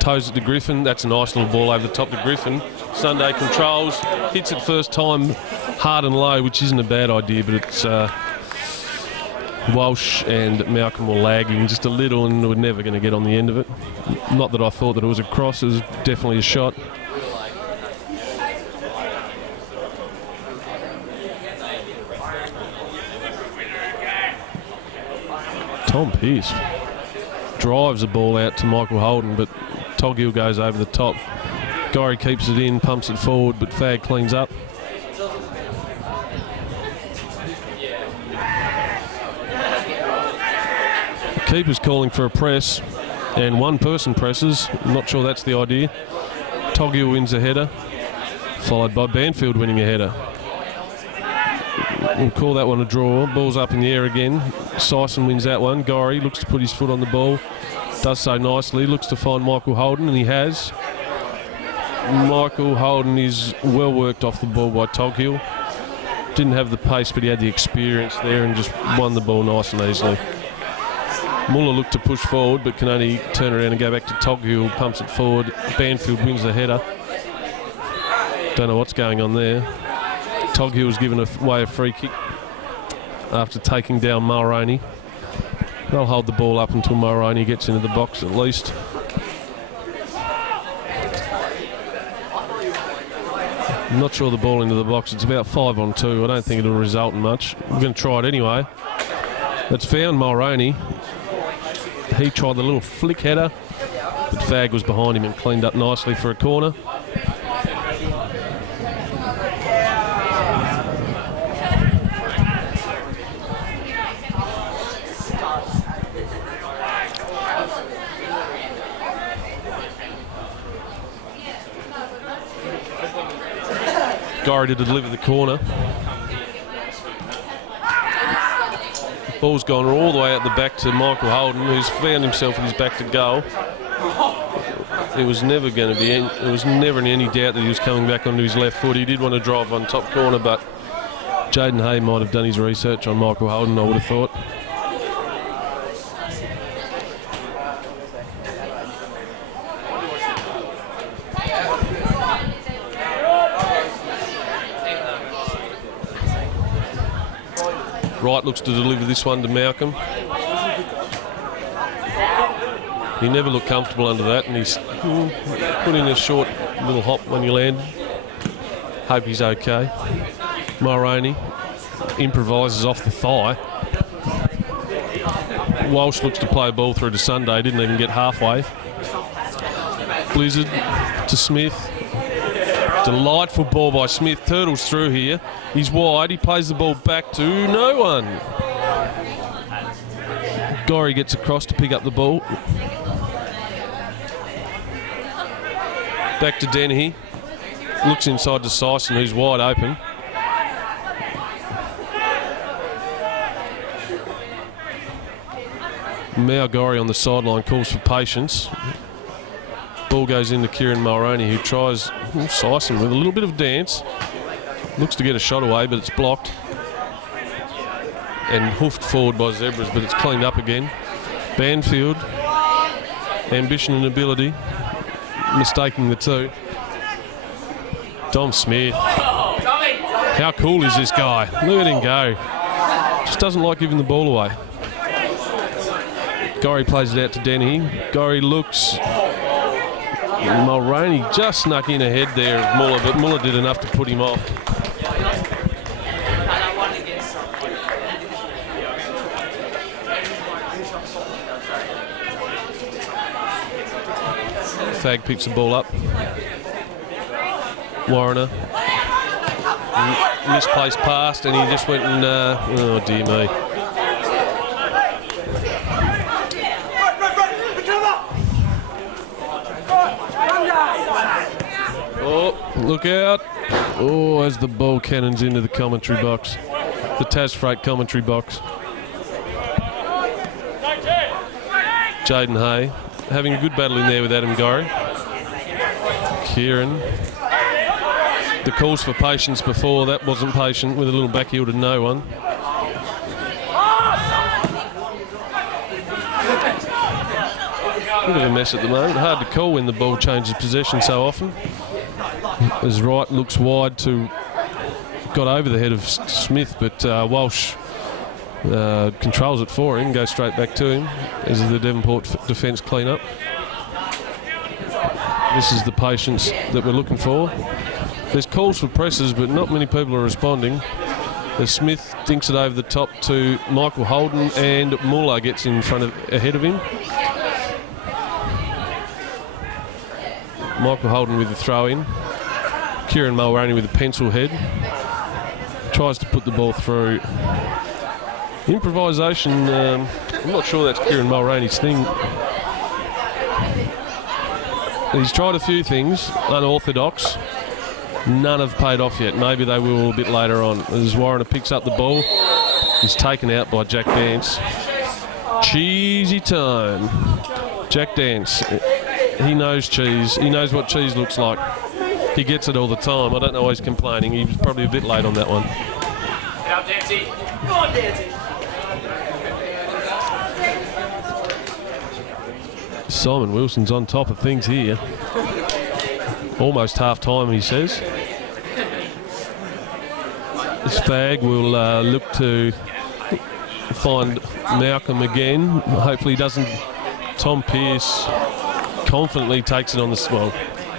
toes it to Griffin. That's a nice little ball over the top to Griffin. Sunday controls, hits it first time hard and low, which isn't a bad idea, but it's Walsh and Malcolm were lagging just a little and were never going to get on the end of it. Not that I thought that it was a cross, it was definitely a shot. Tom Pearce drives the ball out to Michael Holden, but Toghill goes over the top. Gorry keeps it in, pumps it forward, but Fag cleans up. The keeper's calling for a press, and one person presses. I'm not sure that's the idea. Toghill wins the header, followed by Banfield winning a header. We'll call that one a draw. Ball's up in the air again. Sison wins that one. Gorry looks to put his foot on the ball. Does so nicely. Looks to find Michael Holden, and he has. Michael Holden is well worked off the ball by Toghill. Didn't have the pace, but he had the experience there and just won the ball nice and easily. Muller looked to push forward, but can only turn around and go back to Toghill. Pumps it forward. Banfield wins the header. Don't know what's going on there. Toghill was given away a free kick after taking down Mulroney. They'll hold the ball up until Mulroney gets into the box at least. I'm not sure the ball into the box. It's about 5 on 2. I don't think it'll result in much. We're going to try it anyway. It's found Mulroney. He tried the little flick header, but Fag was behind him and cleaned up nicely for a corner. Gorry to deliver the corner. Ball's gone all the way out the back to Michael Holden, who's found himself with his back to goal. It was never going to be. There was never any doubt that he was coming back onto his left foot. He did want to drive on top corner, but Jaden Hay might have done his research on Michael Holden, I would have thought. Wright looks to deliver this one to Malcolm. He never looked comfortable under that, and he's put in a short A little hop when you land. Hope he's okay. Mulroney improvises off the thigh. Walsh looks to play a ball through to Sunday, didn't even get halfway. Blizzard to Smith. Delightful ball by Smith. Turtles through here. He's wide. He plays the ball back to no one. Gorry gets across to pick up the ball. Back to Dennehy. Looks inside to Sison, who's wide open. Now Gorry on the sideline calls for patience. Ball goes into Kieran Mulroney, who tries Sison with a little bit of dance. Looks to get a shot away, but it's blocked. And hoofed forward by Zebras, but it's cleaned up again. Banfield, ambition and ability, mistaking the two. Dom Smith. How cool is this guy? Look at him go. Just doesn't like giving the ball away. Gorry plays it out to Denny. Gorry looks. Mulroney just snuck in ahead there of Muller, but Muller did enough to put him off. Fag picks the ball up. Warrener. Misplaced pass, and he just went and, oh dear me. Oh, look out. Oh, as the ball cannons into the commentary box. The Tas Freight commentary box. Jaden Hay having a good battle in there with Adam Gorry. Kieran. The calls for patience before, that wasn't patient with a little back heel to no one. Bit of a mess at the moment. Hard to call when the ball changes possession so often. As Wright looks wide to got over the head of Smith, but Walsh controls it for him, goes straight back to him as the Devonport defence clean up. This is the patience that we're looking for. There's calls for presses, but not many people are responding. As Smith dinks it over the top to Michael Holden, and Muller gets in front of ahead of him. Michael Holden with the throw in. Kieran Mulroney with a pencil head. Tries to put the ball through. Improvisation, I'm not sure that's Kieran Mulroney's thing. He's tried a few things, unorthodox. None have paid off yet. Maybe they will a bit later on. As Warrener picks up the ball, he's taken out by Jack Dance. Cheesy time. Jack Dance, he knows cheese. He knows what cheese looks like. He gets it all the time. I don't know why he's complaining. He was probably a bit late on that one. Get up, Dancy. Go on, Dancy. Simon Wilson's on top of things here. Almost half time, he says. This Fag will look to find Malcolm again. Hopefully he doesn't. Tom Pearce confidently takes it on the, well,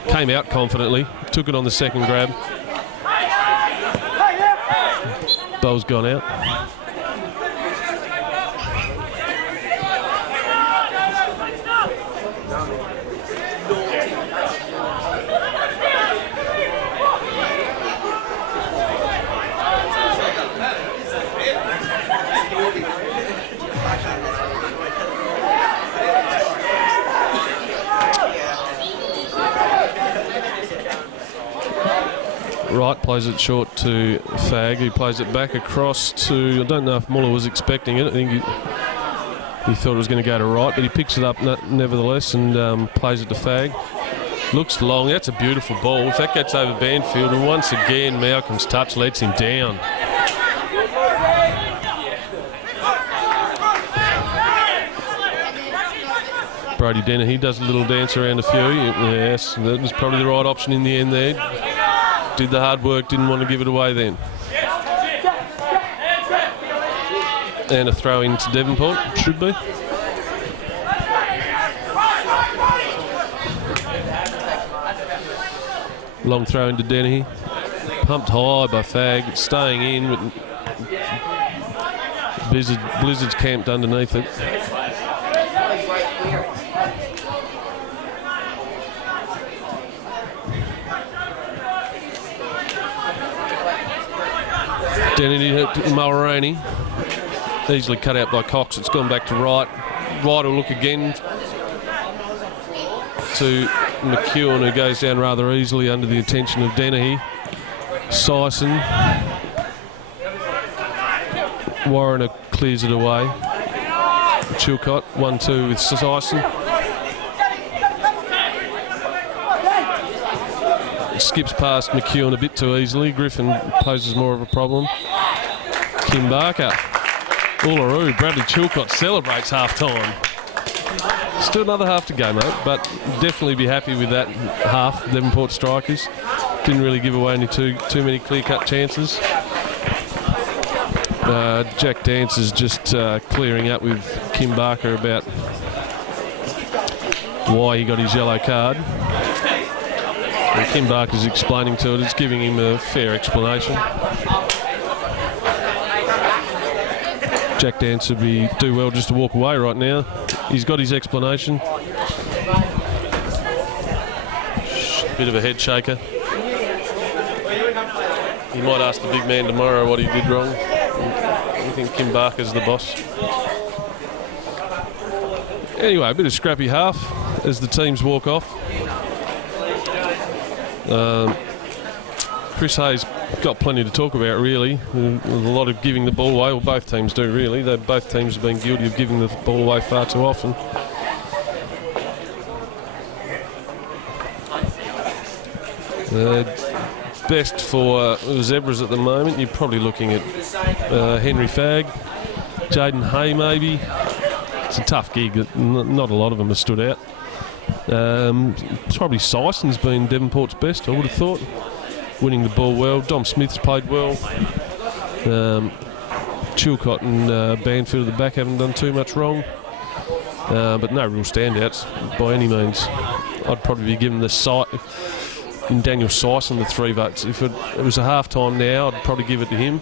came out confidently, took it on the second grab. Ball's gone out. Wright plays it short to Fag, who plays it back across to, I don't know if Muller was expecting it. I think he thought it was going to go to Wright, but he picks it up nevertheless and plays it to Fag. Looks long. That's a beautiful ball. If that gets over Banfield, and once again Malcolm's touch lets him down. Brody Denner, he does a little dance around a few. Yes, that was probably the right option in the end there. Did the hard work, didn't want to give it away then. And a throw into Devonport, should be. Long throw into Dennehy. Pumped high by Fag. Staying in with Blizzard's camped underneath it. Dennehy hit Mulroney. Easily cut out by Cox. It's gone back to right. Right will look again to McEwen, who goes down rather easily under the attention of Dennehy. Sison. Warrener clears it away. Chilcott 1-2 with Sison. Skips past McEwen a bit too easily. Griffin poses more of a problem. Kim Barker. Uluru. Bradley Chilcott celebrates half-time. Still another half to go, mate, but definitely be happy with that half. Devonport strikers didn't really give away any too many clear-cut chances. Jack Dance is just clearing up with Kim Barker about why he got his yellow card. And Kim Barker's explaining to it. It's giving him a fair explanation. Jack Dance would do well just to walk away right now. He's got his explanation. Bit of a head shaker. He might ask the big man tomorrow what he did wrong. I think Kim Barker's the boss. Anyway, a bit of scrappy half as the teams walk off. Chris Hayes got plenty to talk about, really. A lot of giving the ball away. Well, both teams do, really. Both teams have been guilty of giving the ball away far too often. Best for the Zebras at the moment, you're probably looking at Henry Fagg, Jaden Hay maybe. It's a tough gig. Not a lot of them have stood out. Probably Sison's been Devonport's best, I would have thought. Winning the ball well. Dom Smith's played well. Chilcott and Banfield at the back haven't done too much wrong. But no real standouts by any means. I'd probably be giving Daniel Sison the 3 votes. If it was a half-time now, I'd probably give it to him.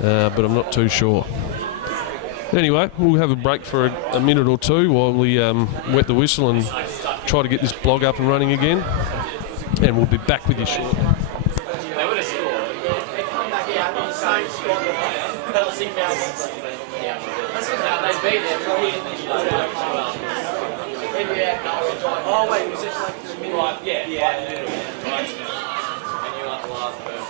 But I'm not too sure. Anyway, we'll have a break for a minute or two while we wet the whistle and try to get this blog up and running again. And we'll be back with you shortly. Oh wait, was it like right? Yeah. And you're like the last person.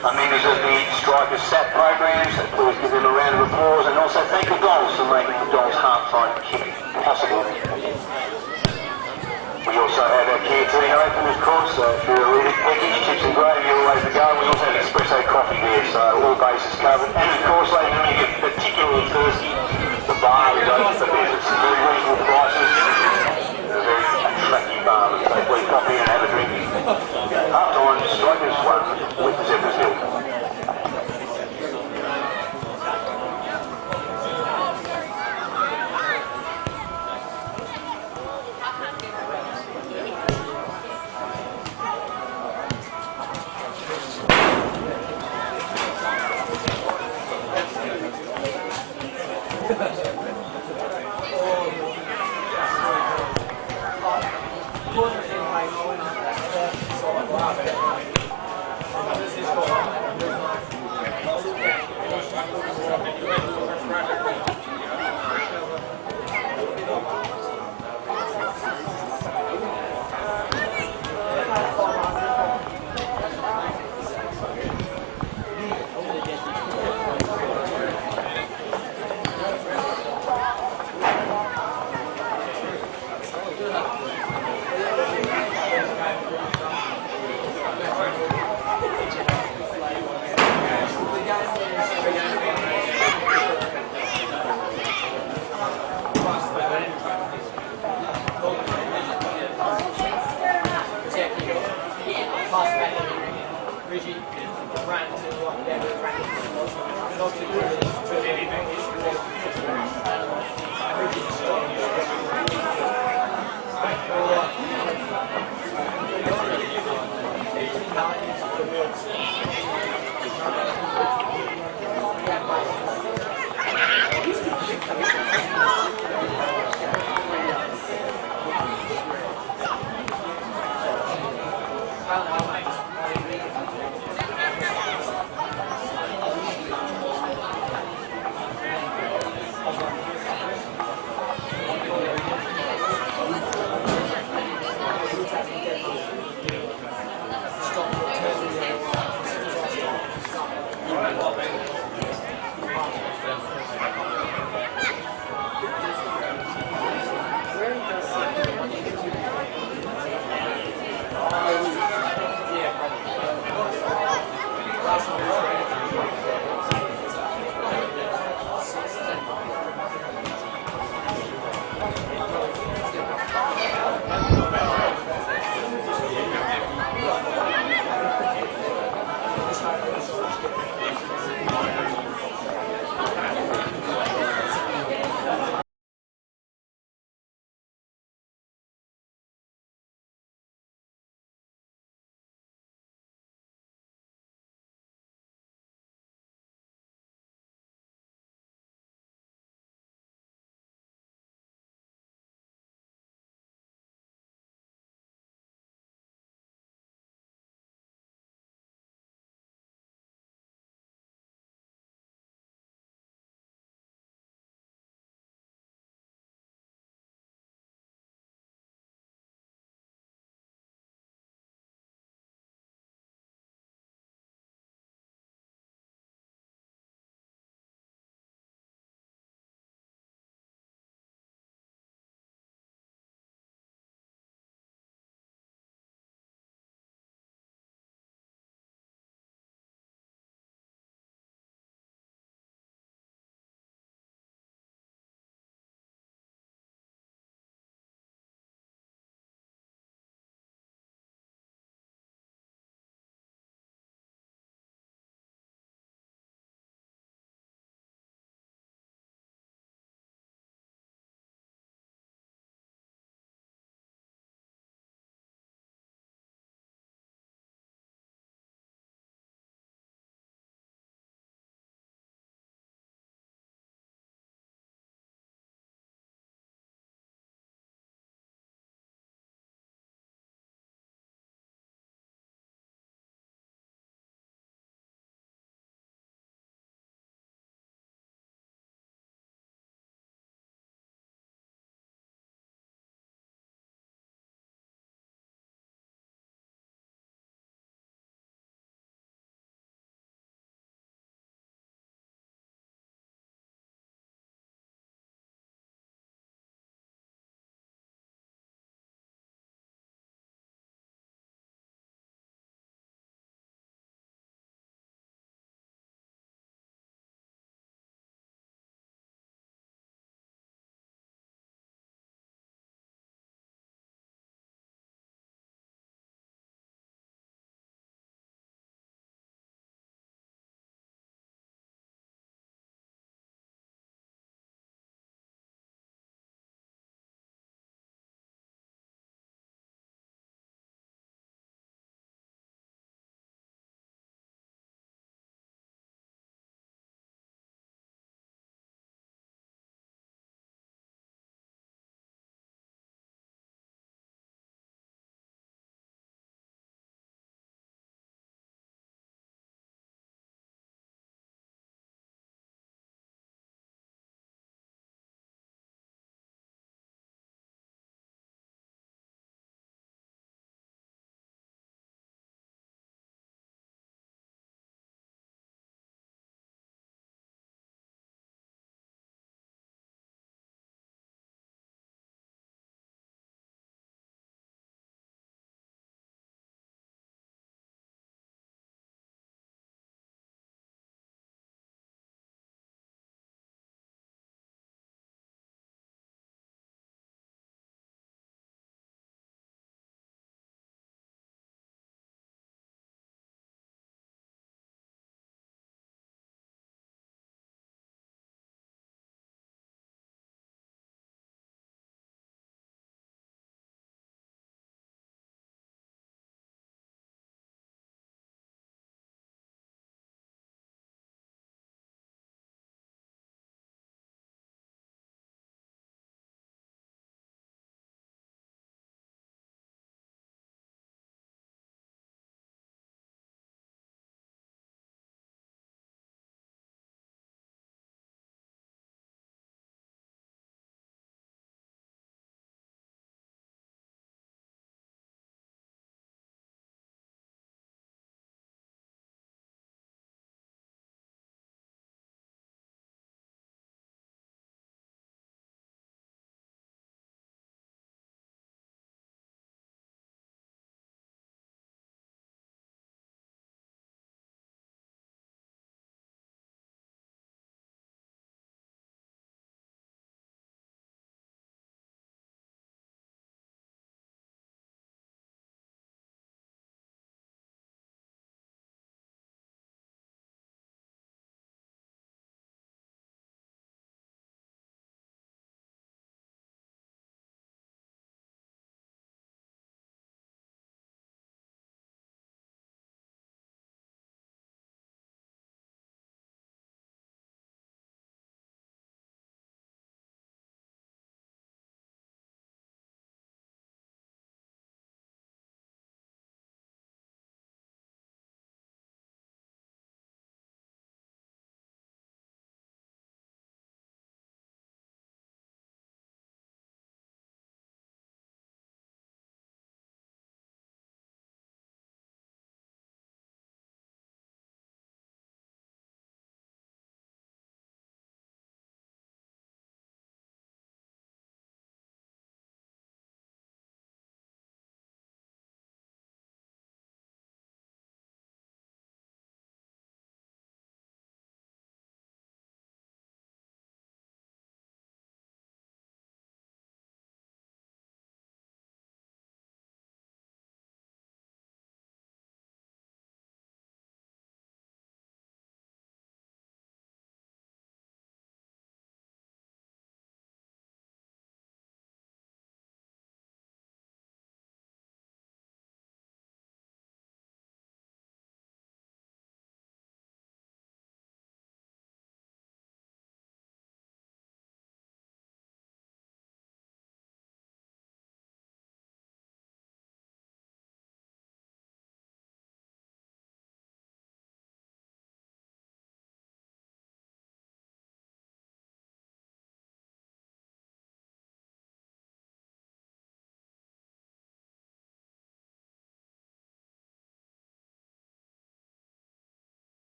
Members of the Strikers SAT programs, please give them a round of applause, and also thank the Dolls for making the Dolls half-time kick possible. We also have our canteen open, of course, through a really package, chips and gravy all the way to go. We also have espresso coffee there, so all bases covered. And of course, ladies and gentlemen, if you're particularly thirsty, the bar is open for business. Very reasonable prices. It's a very attractive bar, so please pop in and have a drink. Half-time, Strikers 1, with the Zebras 0.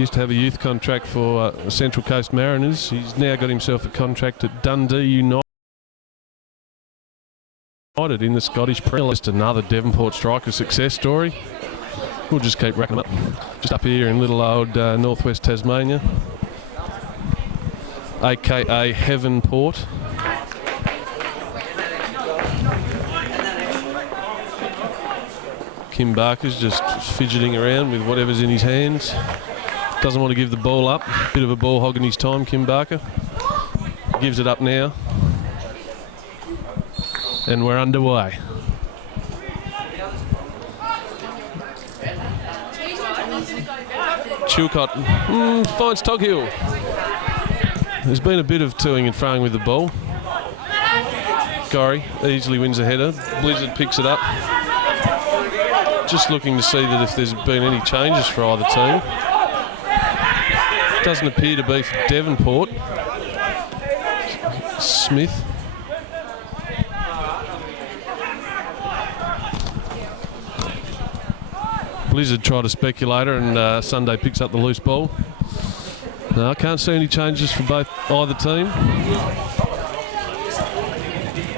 used to have a youth contract for Central Coast Mariners. He's now got himself a contract at Dundee United in the Scottish Premier. Just another Devonport striker success story. We'll just keep racking them up. Just up here in little old northwest Tasmania, aka Devonport. Kim Barker's just fidgeting around with whatever's in his hands. Doesn't want to give the ball up. Bit of a ball hog in his time, Kim Barker. Gives it up now. And we're underway. Chilcott finds Toghill. There's been a bit of toing and froing with the ball. Gorry easily wins a header. Blizzard picks it up. Just looking to see that if there's been any changes for either team. Doesn't appear to be for Devonport. Smith. Blizzard tried a speculator and Sunday picks up the loose ball. No, I can't see any changes for either team.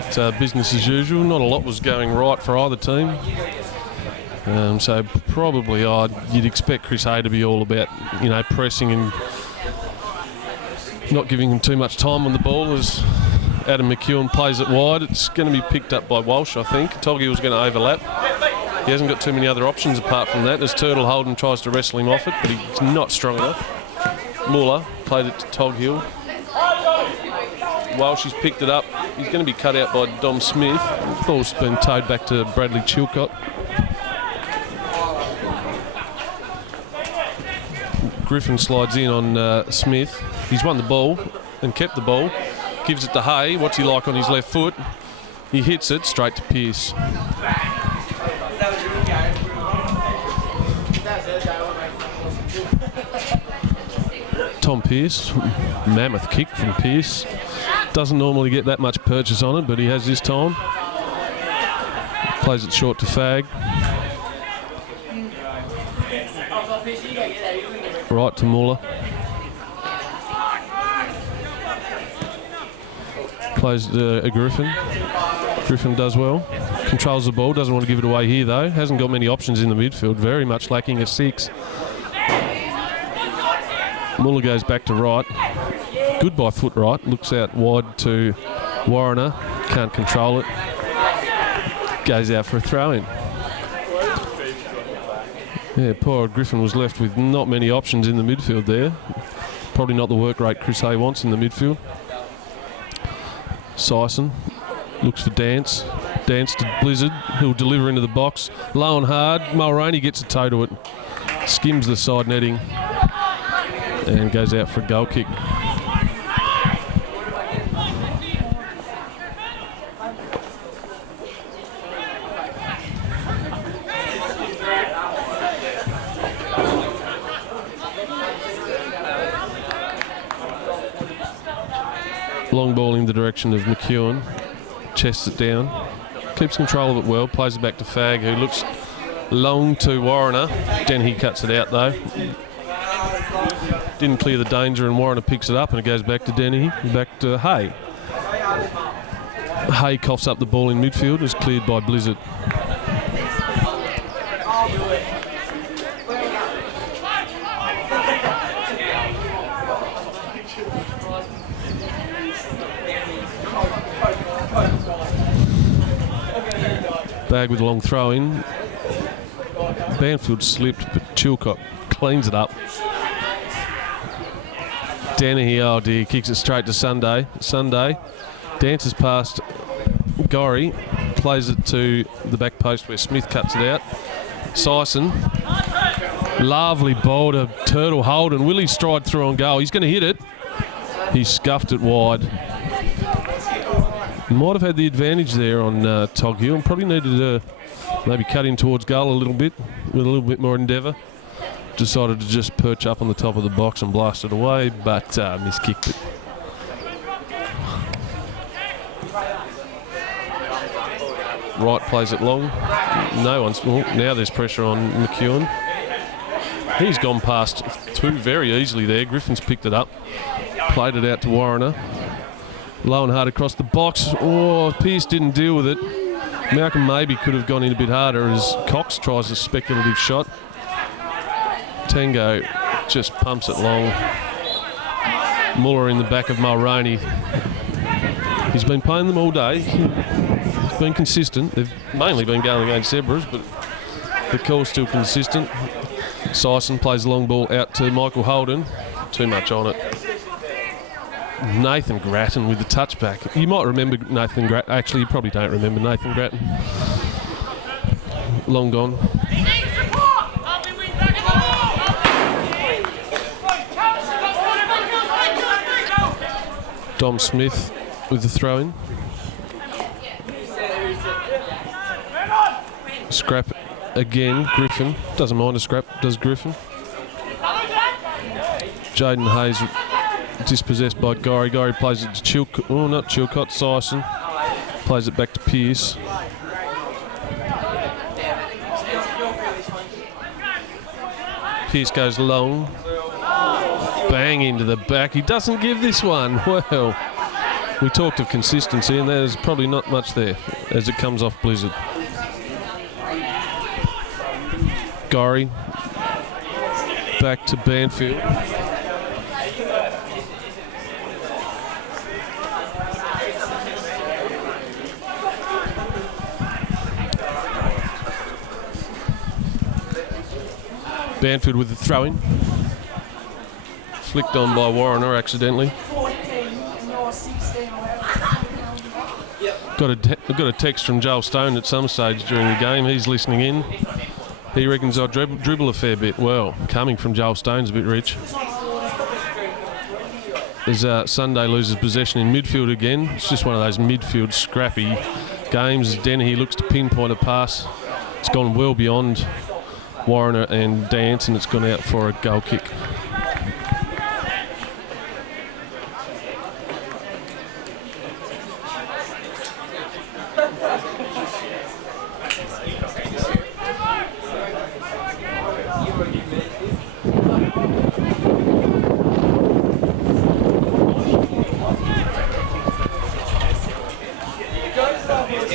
It's business as usual. Not a lot was going right for either team. So probably you'd expect Chris Hay to be all about, pressing and not giving him too much time on the ball as Adam McEwen plays it wide. It's going to be picked up by Walsh, I think. Toghill's going to overlap. He hasn't got too many other options apart from that, as Turtle Holden tries to wrestle him off it, but he's not strong enough. Muller played it to Toghill. Walsh has picked it up. He's going to be cut out by Dom Smith. The ball's been towed back to Bradley Chilcott. Griffin slides in on Smith. He's won the ball and kept the ball. Gives it to Hay. What's he like on his left foot? He hits it straight to Pearce. Tom Pearce, mammoth kick from Pearce. Doesn't normally get that much purchase on it, but he has this time. Plays it short to Fag. Right to Muller. Plays a Griffin. Griffin does well. Controls the ball, doesn't want to give it away here though. Hasn't got many options in the midfield, very much lacking a 6. Muller goes back to right. Good by foot right. Looks out wide to Warriner. Can't control it. Goes out for a throw-in. Yeah, poor Griffin was left with not many options in the midfield there. Probably not the work rate Chris Hay wants in the midfield. Sison looks for Dance. Dance to Blizzard, who'll deliver into the box. Low and hard. Mulroney gets a toe to it. Skims the side netting. And goes out for a goal kick. Long ball in the direction of McEwen. Chests it down. Keeps control of it well. Plays it back to Fag, who looks long to Warriner. Dennehy cuts it out though. Didn't clear the danger and Warriner picks it up and it goes back to Dennehy. Back to Hay. Hay coughs up the ball in midfield. It's cleared by Blizzard. Bag with a long throw in. Banfield slipped, but Chilcott cleans it up. Dennehy, oh dear, kicks it straight to Sunday. Sunday dances past Gorry, plays it to the back post where Smith cuts it out. Sison, lovely ball to Turtle Holden. Will he stride through on goal? He's going to hit it. He scuffed it wide. Might have had the advantage there on Toghill and probably needed to maybe cut in towards goal a little bit with a little bit more endeavour. Decided to just perch up on the top of the box and blast it away, but miskicked it. Wright plays it long. No one's... Well, now there's pressure on McEwen. He's gone past two very easily there. Griffin's picked it up, played it out to Warrener. Low and hard across the box. Oh, Pearce didn't deal with it. Malcolm maybe could have gone in a bit harder as Cox tries a speculative shot. Tango just pumps it long. Muller in the back of Mulroney. He's been playing them all day. He's been consistent. They've mainly been going against Zebras, but the call's still consistent. Sison plays the long ball out to Michael Holden. Too much on it. Nathan Grattan with the touchback. You might remember Nathan Grattan. Actually, you probably don't remember Nathan Grattan. Long gone. Dom Smith with the throw-in. Scrap again, Griffin. Doesn't mind a scrap, does Griffin. Jaden Hayes dispossessed by Gorry. Gorry plays it to Chilcott. Oh, not Chilcott, Sison. Plays it back to Pearce. Pearce goes long. Bang into the back. He doesn't give this one. Well, we talked of consistency, and there's probably not much there as it comes off Blizzard. Gorry back to Banfield. Banfield with the throw-in. Flicked on by Warrener accidentally. Got a text from Joel Stone at some stage during the game. He's listening in. He reckons I dribble a fair bit. Well, coming from Joel Stone's a bit rich. As Sunday loses possession in midfield again. It's just one of those midfield scrappy games. Dennehy looks to pinpoint a pass. It's gone well beyond Warrener and Dance, and it's gone out for a goal kick.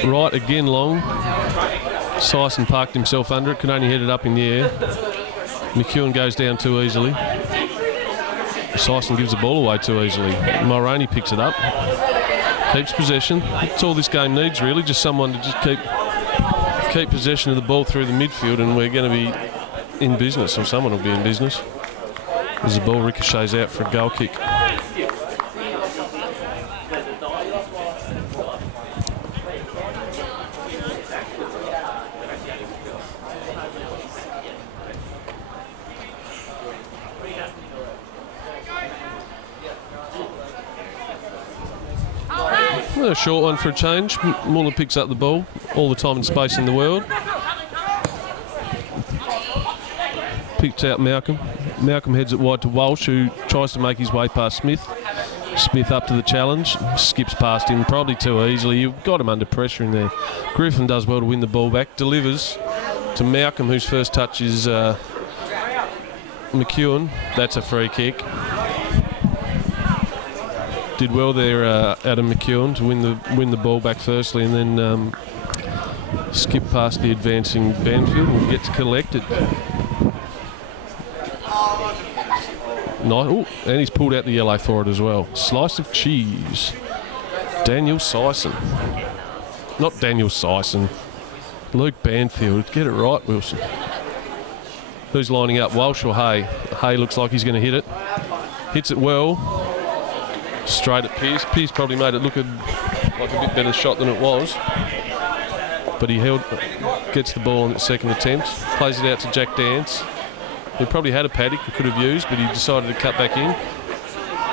Right again long. Sison parked himself under it, could only head it up in the air. McEwen goes down too easily. Sison gives the ball away too easily. Mulroney picks it up, keeps possession. That's all this game needs really, just someone to just keep possession of the ball through the midfield, and we're going to be in business, or someone will be in business. As the ball ricochets out for a goal kick. A short one for a change. Muller picks up the ball, all the time and space in the world. Picks out Malcolm. Malcolm heads it wide to Walsh, who tries to make his way past Smith. Smith up to the challenge, skips past him probably too easily. You've got him under pressure in there. Griffin does well to win the ball back, delivers to Malcolm, whose first touch is McEwen. That's a free kick. Did well there, Adam McEwen, to win the ball back firstly, and then skip past the advancing Banfield and gets collected. Nice. Ooh, and he's pulled out the yellow for it as well. Slice of cheese. Daniel Sison. Not Daniel Sison. Luke Banfield. Get it right, Wilson. Who's lining up, Walsh or Hay? Hay looks like he's going to hit it. Hits it well. Straight at Pearce. Pearce probably made it look like a bit better shot than it was. But he gets the ball on its second attempt. Plays it out to Jack Dance. He probably had a paddock he could have used, but he decided to cut back in.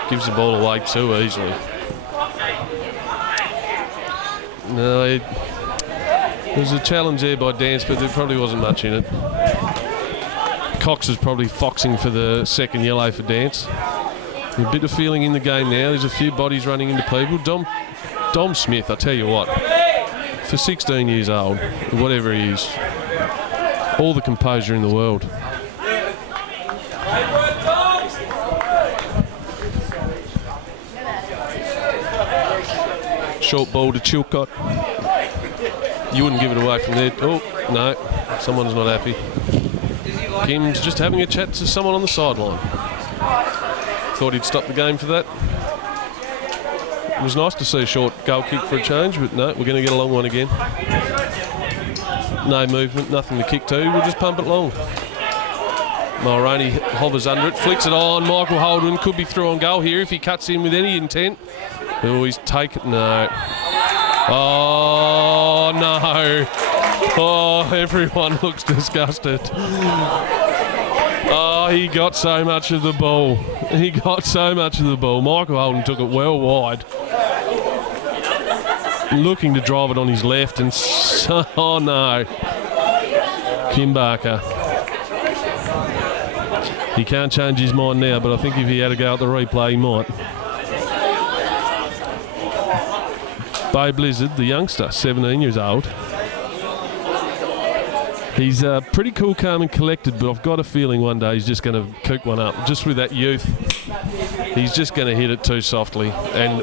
Gives the ball away too easily. No, there was a challenge there by Dance, but there probably wasn't much in it. Cox is probably foxing for the second yellow for Dance. A bit of feeling in the game now. There's a few bodies running into people. Dom Smith, I tell you what, for 16 years old, whatever he is, all the composure in the world. Short ball to Chilcott. You wouldn't give it away from there. Oh, no. Someone's not happy. Kim's just having a chat to someone on the sideline. Thought he'd stop the game for that. It was nice to see a short goal kick for a change, but no, we're going to get a long one again. No movement, nothing to kick to. We'll just pump it long. Mulroney hovers under it, flicks it on. Michael Holden could be through on goal here if he cuts in with any intent. Oh, he's taken. No. Oh, no. Oh, everyone looks disgusted. Oh, he got so much of the ball. He got so much of the ball. Michael Holden took it well wide. Looking to drive it on his left and... Oh, no. Kim Barker. He can't change his mind now, but I think if he had to go at the replay, he might. Bo Blizzard, the youngster, 17 years old. He's pretty cool, calm and collected, but I've got a feeling one day he's just going to cook one up. Just with that youth, he's just going to hit it too softly. And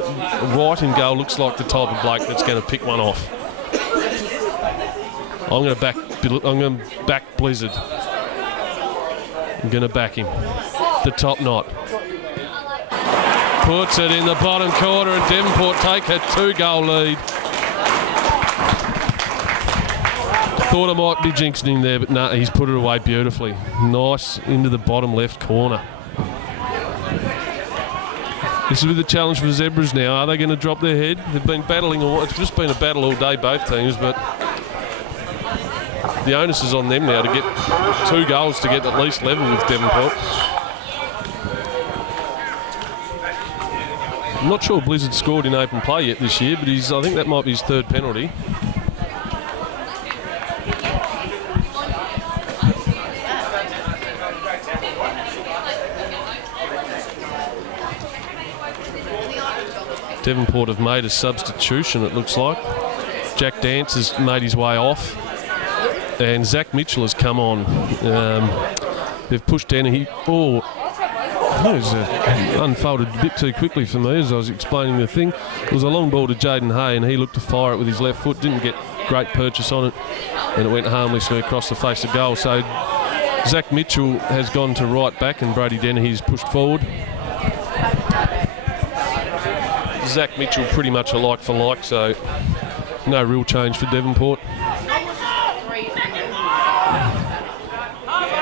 right in goal looks like the type of bloke that's going to pick one off. I'm going to back Blizzard. I'm going to back him. The top knot. Puts it in the bottom corner and Devonport take a 2-goal lead. Thought I might be jinxing him there, but no, he's put it away beautifully. Nice into the bottom left corner. This is the challenge for the Zebras now. Are they going to drop their head? They've been battling, it's just been a battle all day, both teams, but the onus is on them now to get 2 goals to get at least level with Devonport. I'm not sure Blizzard scored in open play yet this year, but I think that might be his 3rd penalty. Devonport have made a substitution, it looks like. Jack Dance has made his way off. And Zach Mitchell has come on. They've pushed Dennehy. Oh, it was unfolded a bit too quickly for me as I was explaining the thing. It was a long ball to Jaden Hay and he looked to fire it with his left foot. Didn't get great purchase on it. And it went harmlessly across the face of goal. So Zach Mitchell has gone to right back and Brody Dennehy's pushed forward. Zach Mitchell pretty much a like for like, so no real change for Devonport.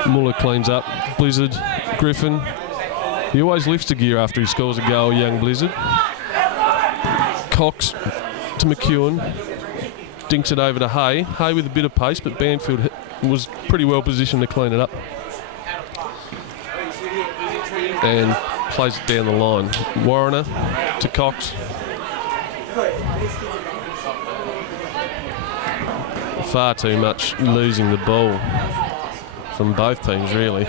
Muller cleans up. Blizzard, Griffin. He always lifts a gear after he scores a goal, young Blizzard. Cox to McEwen. Dinks it over to Hay. Hay with a bit of pace, but Banfield was pretty well positioned to clean it up. And plays it down the line. Warrener to Cox. Far too much losing the ball from both teams, really.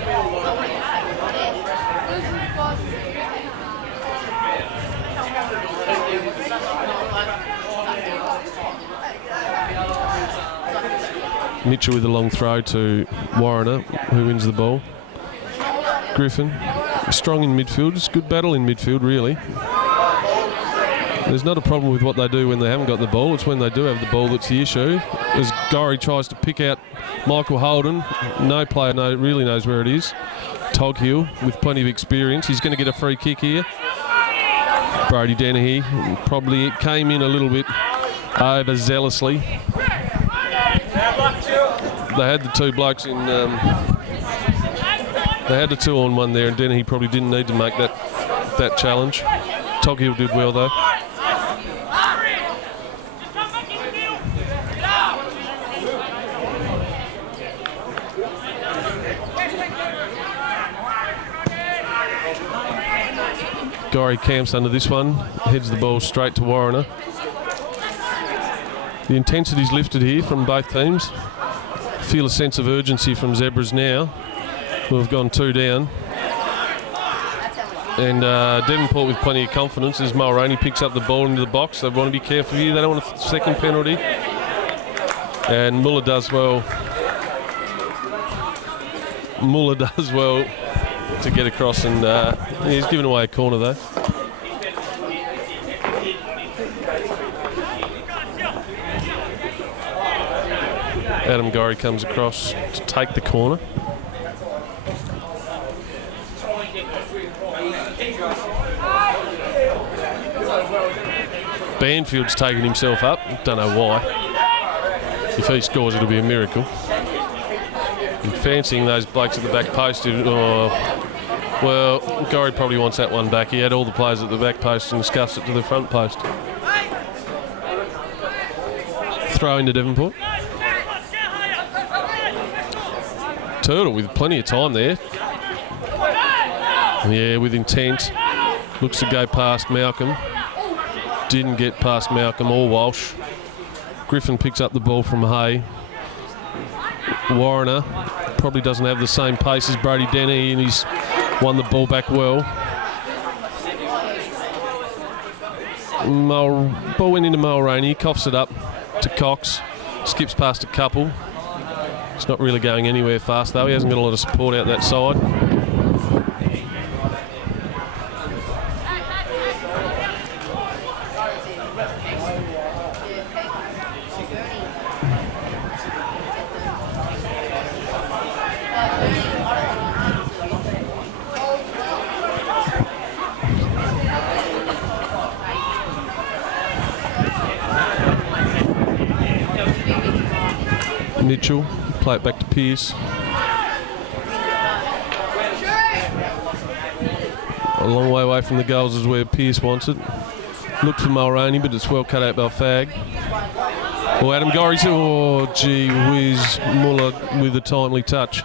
Mitchell with a long throw to Warrener, who wins the ball. Griffin, strong in midfield. It's a good battle in midfield, really. There's not a problem with what they do when they haven't got the ball. It's when they do have the ball that's the issue. As Gorry tries to pick out Michael Holden, no player really knows where it is. Toghill with plenty of experience. He's going to get a free kick here. Brody Dennehy probably came in a little bit overzealously. They had the 2 blokes in. They had the 2-on-1 there, and Dennehy probably didn't need to make that challenge. Toghill did well though. Gorry camps under this one, heads the ball straight to Warrener. The intensity's lifted here from both teams. Feel a sense of urgency from Zebras now, who have gone 2 down. And Devonport with plenty of confidence as Mulroney picks up the ball into the box. They want to be careful here. They don't want a second penalty. And Muller does well. to get across, and he's given away a corner though. Adam Gorry comes across to take the corner. Banfield's taken himself up. Don't know why. If he scores, it'll be a miracle. And fancying those blokes at the back post. Well, Gorry probably wants that one back. He had all the players at the back post and scuffs it to the front post. Throw into Devonport. Turtle with plenty of time there. Yeah, with intent. Looks to go past Malcolm. Didn't get past Malcolm or Walsh. Griffin picks up the ball from Hay. Warrener probably doesn't have the same pace as Brody Denny, and he's won the ball back well. Ball went into Mulroney. He coughs it up to Cox. Skips past a couple. It's not really going anywhere fast though. He hasn't got a lot of support out that side. Mitchell, play it back to Pearce. A long way away from the goals is where Pearce wants it. Looked for Mulroney, but it's well cut out by Fag. Oh, Adam Gorry, oh gee whiz, Muller with a timely touch.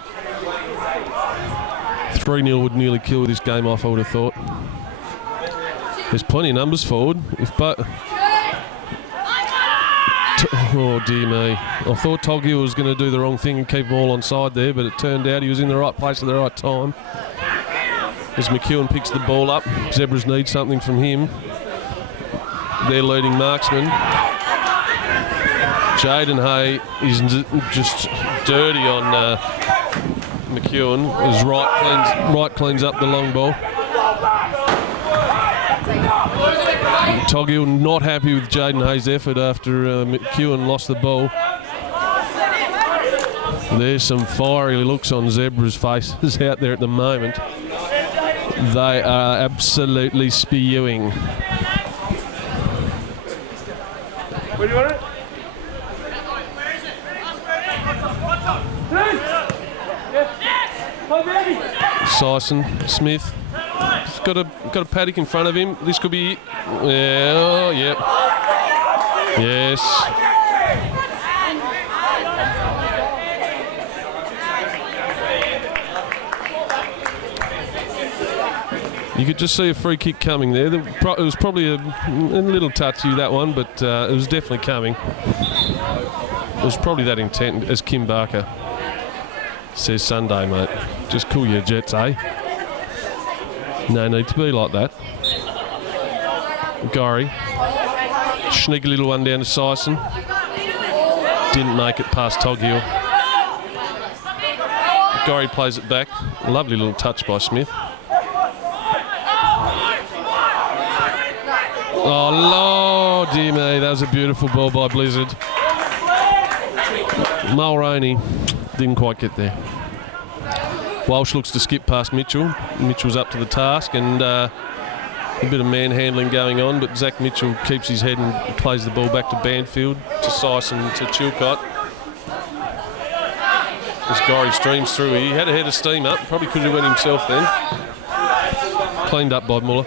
3-0 would nearly kill this game off, I would have thought. There's plenty of numbers forward. Oh dear me. I thought Toghill was going to do the wrong thing and keep them all on side there, but it turned out he was in the right place at the right time. As McEwen picks the ball up, Zebras need something from him. Their leading marksman. Jaden Hay is just dirty on McEwen as right cleans up the long ball. Toghill not happy with Jaden Hay's effort after McEwen lost the ball. There's some fiery looks on Zebra's faces out there at the moment. They are absolutely spewing. Where do you want it? Sison, Smith. He's got a paddock in front of him. This could be. Yeah, oh, yep. Yes. You could just see a free kick coming there. It was probably a little touchy, that one, but it was definitely coming. It was probably that intent, as Kim Barker says Sunday, mate. Just cool your jets, eh? No need to be like that. Gorry. Sneaky little one down to Sison. Didn't make it past Toghill. Gorry plays it back. Lovely little touch by Smith. Oh, Lord, dear me. That was a beautiful ball by Blizzard. Mulroney didn't quite get there. Walsh looks to skip past Mitchell. Mitchell's up to the task, and a bit of manhandling going on, but Zach Mitchell keeps his head and plays the ball back to Banfield, to Sison, to Chilcott. As Gorry streams through, he had a head of steam up, probably could have went himself then. Cleaned up by Muller.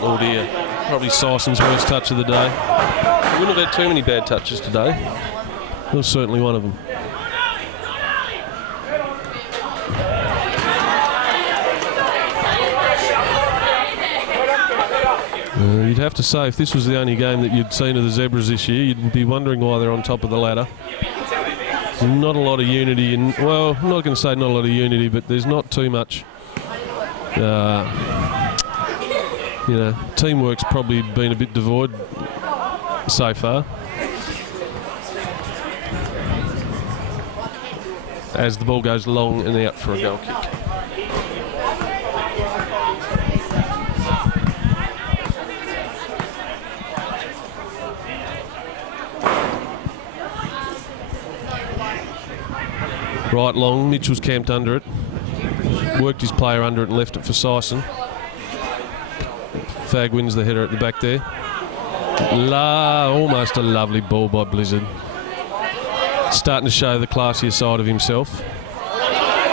Oh dear, probably Sison's worst touch of the day. He wouldn't have had too many bad touches today. That was certainly one of them. You'd have to say, if this was the only game that you'd seen of the Zebras this year, you'd be wondering why they're on top of the ladder. Not a lot of unity, and well, I'm not going to say not a lot of unity, but there's not too much. Teamwork's probably been a bit devoid so far. As the ball goes long and out for a goal kick. Right long, Mitchell's camped under it. Worked his player under it and left it for Sison. Fag wins the header at the back there. Almost a lovely ball by Blizzard. Starting to show the classier side of himself.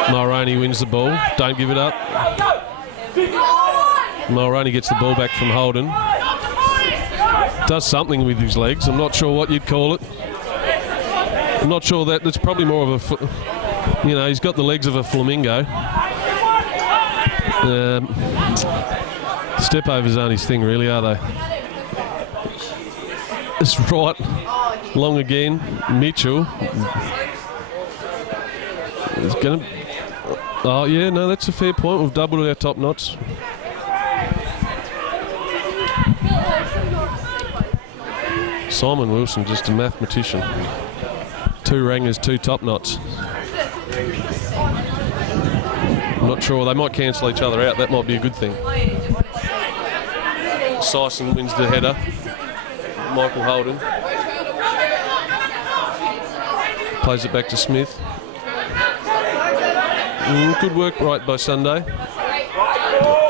Mulroney wins the ball. Don't give it up. Mulroney gets the ball back from Holden. Does something with his legs. I'm not sure what you'd call it. I'm not sure that's probably more of a... he's got the legs of a flamingo. Step overs aren't his thing, really, are they? It's right long again. Mitchell is going to... Oh, yeah, no, that's a fair point. We've doubled our top knots. Simon Wilson, just a mathematician. 2 rangers, 2 top knots. I'm not sure. They might cancel each other out. That might be a good thing. Sison wins the header. Michael Holden plays it back to Smith. Good work right by Sunday.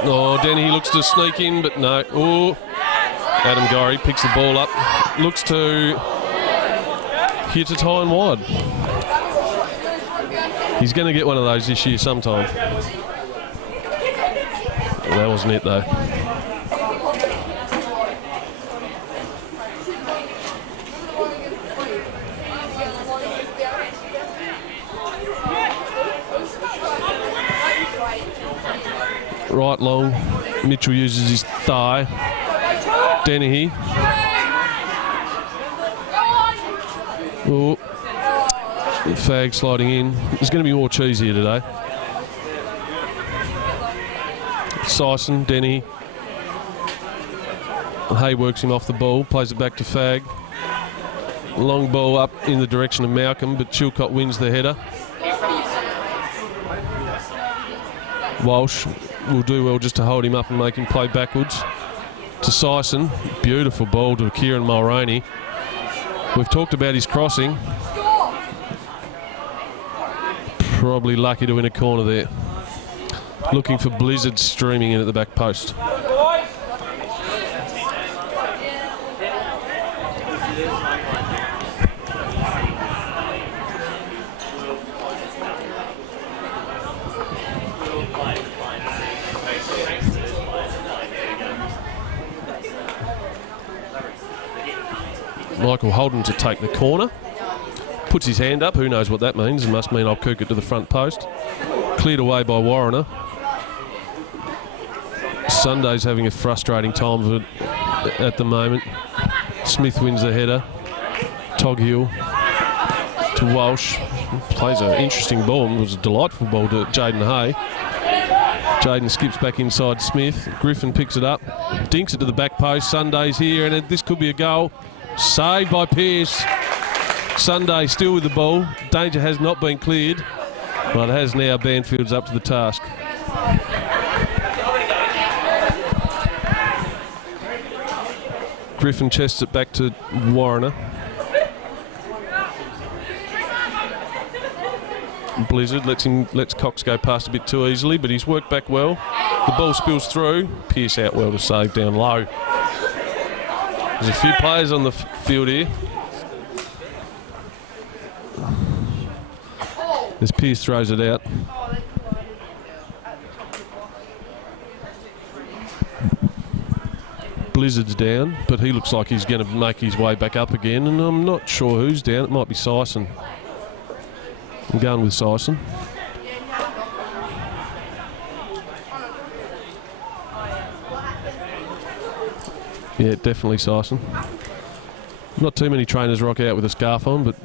Oh, Denny looks to sneak in, but no. Oh, Adam Gorry picks the ball up. Looks to hit it high and wide. He's going to get one of those this year sometime. That wasn't it, though. Right long, Mitchell uses his thigh. Dennehy. Oh, Fag sliding in. There's going to be more cheese here today. Sison, Denny. Hay works him off the ball, plays it back to Fag. Long ball up in the direction of Malcolm, but Chilcott wins the header. Walsh will do well just to hold him up and make him play backwards to Sison. Beautiful ball to Kieran Mulroney. We've talked about his crossing. Probably lucky to win a corner there. Looking for Blizzard streaming in at the back post. Michael Holden to take the corner. Puts his hand up. Who knows what that means? It must mean I'll cook it to the front post. Cleared away by Warrener. Sunday's having a frustrating time of it at the moment. Smith wins the header. Toghill to Walsh. Plays an interesting ball. It was a delightful ball to Jaden Hay. Jaden skips back inside Smith. Griffin picks it up. Dinks it to the back post. Sunday's here, and this could be a goal. Saved by Pearce. Sunday still with the ball. Danger has not been cleared. Well, it has now. Banfield's up to the task. Griffin chests it back to Warrener. Blizzard lets Cox go past a bit too easily, but he's worked back well. The ball spills through. Pearce out well to save down low. There's a few players on the field here. As Pearce throws it out. Blizzard's down, but he looks like he's going to make his way back up again, and I'm not sure who's down. It might be Sison. I'm going with Sison. Yeah, definitely Sison. Not too many trainers rock out with a scarf on, but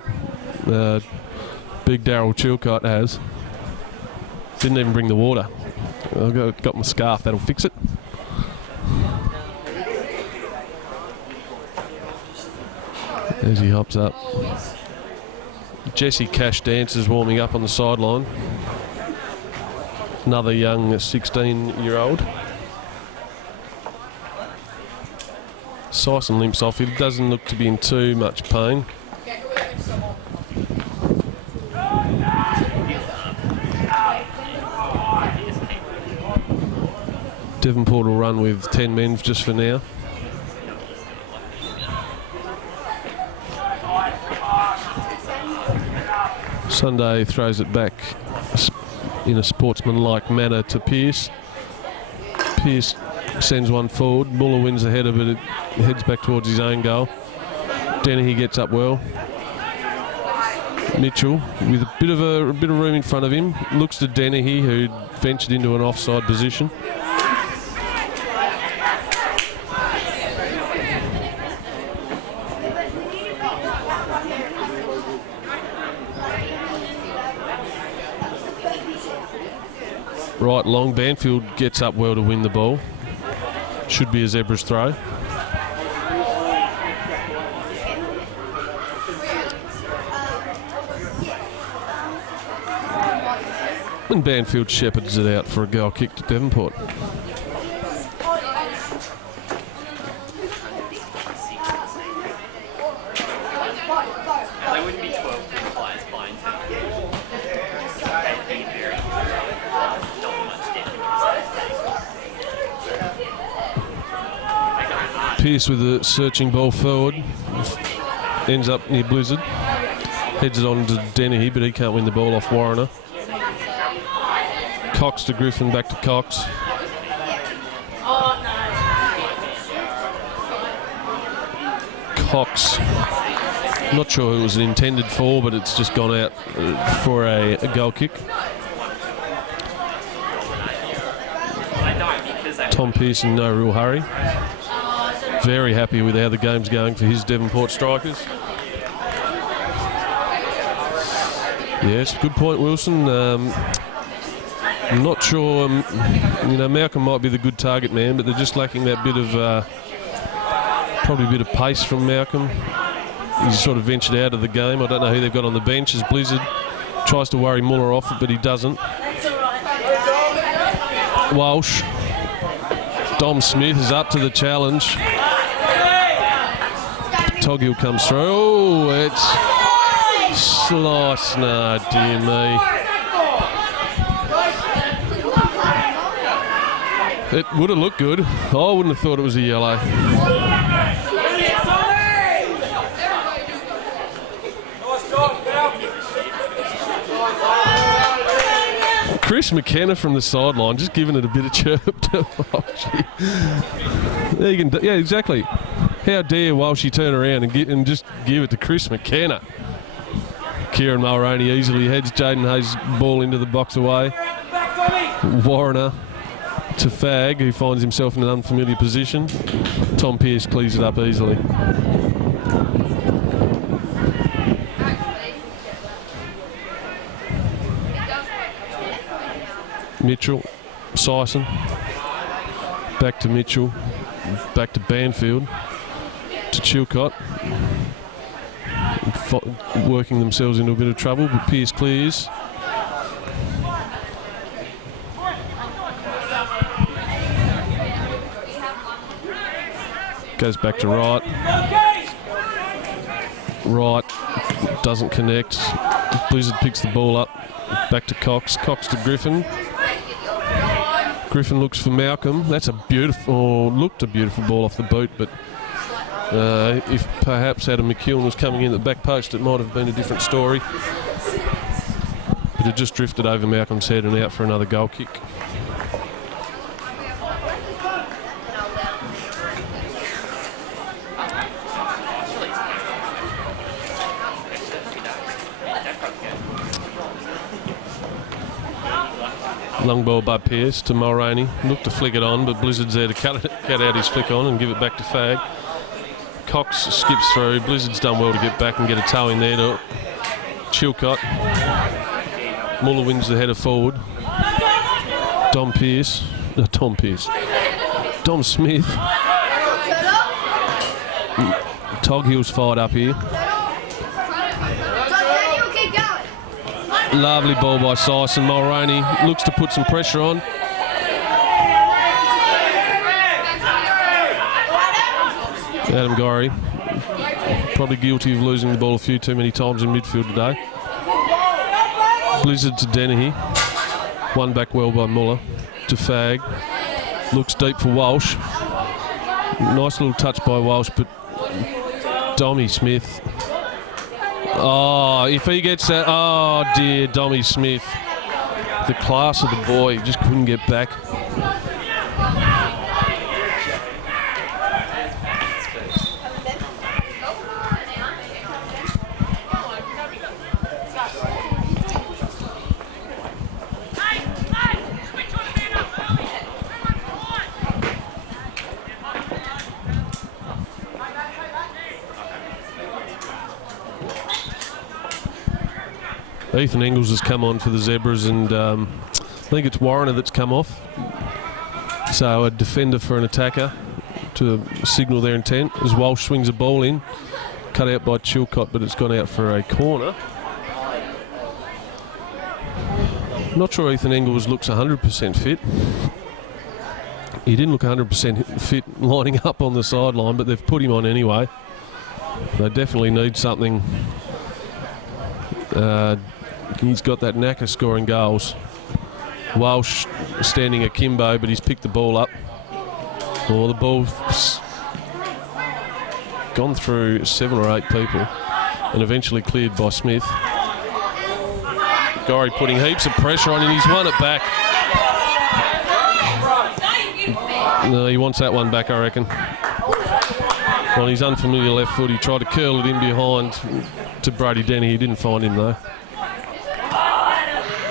Big Daryl Chilcott has. Didn't even bring the water. I've got my scarf, that'll fix it. As he hops up. Jesse Cash Dancer's warming up on the sideline. Another young 16-year-old. Sison limps off. He doesn't look to be in too much pain. Devonport will run with 10 men just for now. Sunday throws it back in a sportsmanlike manner to Pearce. Pearce sends one forward. Muller wins the header, but it heads back towards his own goal. Dennehy gets up well. Mitchell with a bit of room in front of him. Looks to Dennehy, who ventured into an offside position. Right, long. Banfield gets up well to win the ball. Should be a zebra's throw. And Banfield shepherds it out for a goal kick to Devonport. There wouldn't be 12 players playing Pearce with a searching ball forward. Ends up near Blizzard. Heads it on to Dennehy, but he can't win the ball off Warrener. Cox to Griffin, back to Cox. Cox. Not sure who it was intended for, but it's just gone out for a goal kick. Tom Pearce in no real hurry. Very happy with how the game's going for his Devonport strikers. Yes, good point, Wilson. I'm not sure, Malcolm might be the good target man, but they're just lacking that bit of, probably a bit of pace from Malcolm. He's sort of ventured out of the game. I don't know who they've got on the bench as Blizzard tries to worry Muller off, but he doesn't. Walsh. Dom Smith is up to the challenge. Toggill comes through. Oh, it's slice. No, dear me. It would have looked good. I wouldn't have thought it was a yellow. Chris McKenna from the sideline, just giving it a bit of chirp. Oh, there you can, yeah, exactly. How dare Walshy turn around and just give it to Chris McKenna. Kieran Mulroney easily heads Jaden Hayes' ball into the box away. Warrener to Fag, who finds himself in an unfamiliar position. Tom Pearce clears it up easily. Mitchell, Sison, back to Mitchell, back to Banfield, to Chilcott, working themselves into a bit of trouble, but Pearce clears. Goes back to Wright. Wright doesn't connect. Blizzard picks the ball up. Back to Cox. Cox to Griffin. Griffin looks for Malcolm. That's a beautiful, looked a beautiful ball off the boot, but if perhaps Adam McKeown was coming in at the back post, it might have been a different story. But it just drifted over Malcolm's head and out for another goal kick. Long ball by Pearce to Mulroney. Looked to flick it on, but Blizzard's there to cut out his flick on and give it back to Fag. Cox skips through. Blizzard's done well to get back and get a toe in there to Chilcott. Muller wins the header forward. Dom Smith. Toghill's fired up here. Lovely ball by Sison. Mulroney looks to put some pressure on. Adam Gorry, probably guilty of losing the ball a few too many times in midfield today. Blizzard to Dennehy. One back well by Muller. To Fag. Looks deep for Walsh. Nice little touch by Walsh, but Dommy Smith. Oh, if he gets that, oh dear, Dommy Smith. The class of the boy, just couldn't get back. Ethan Engels has come on for the Zebras, and I think it's Warrener that's come off. So a defender for an attacker to signal their intent as Walsh swings a ball in. Cut out by Chilcott, but it's gone out for a corner. Not sure Ethan Engels looks 100% fit. He didn't look 100% fit lining up on the sideline, but they've put him on anyway. They definitely need something. He's got that knack of scoring goals. Walsh standing akimbo, but he's picked the ball up. Well, the ball's gone through 7 or 8 people and eventually cleared by Smith. Gorry putting heaps of pressure on, and he's won it back. No, he wants that one back, I reckon. On his unfamiliar left foot, he tried to curl it in behind to Brody Denny. He didn't find him though.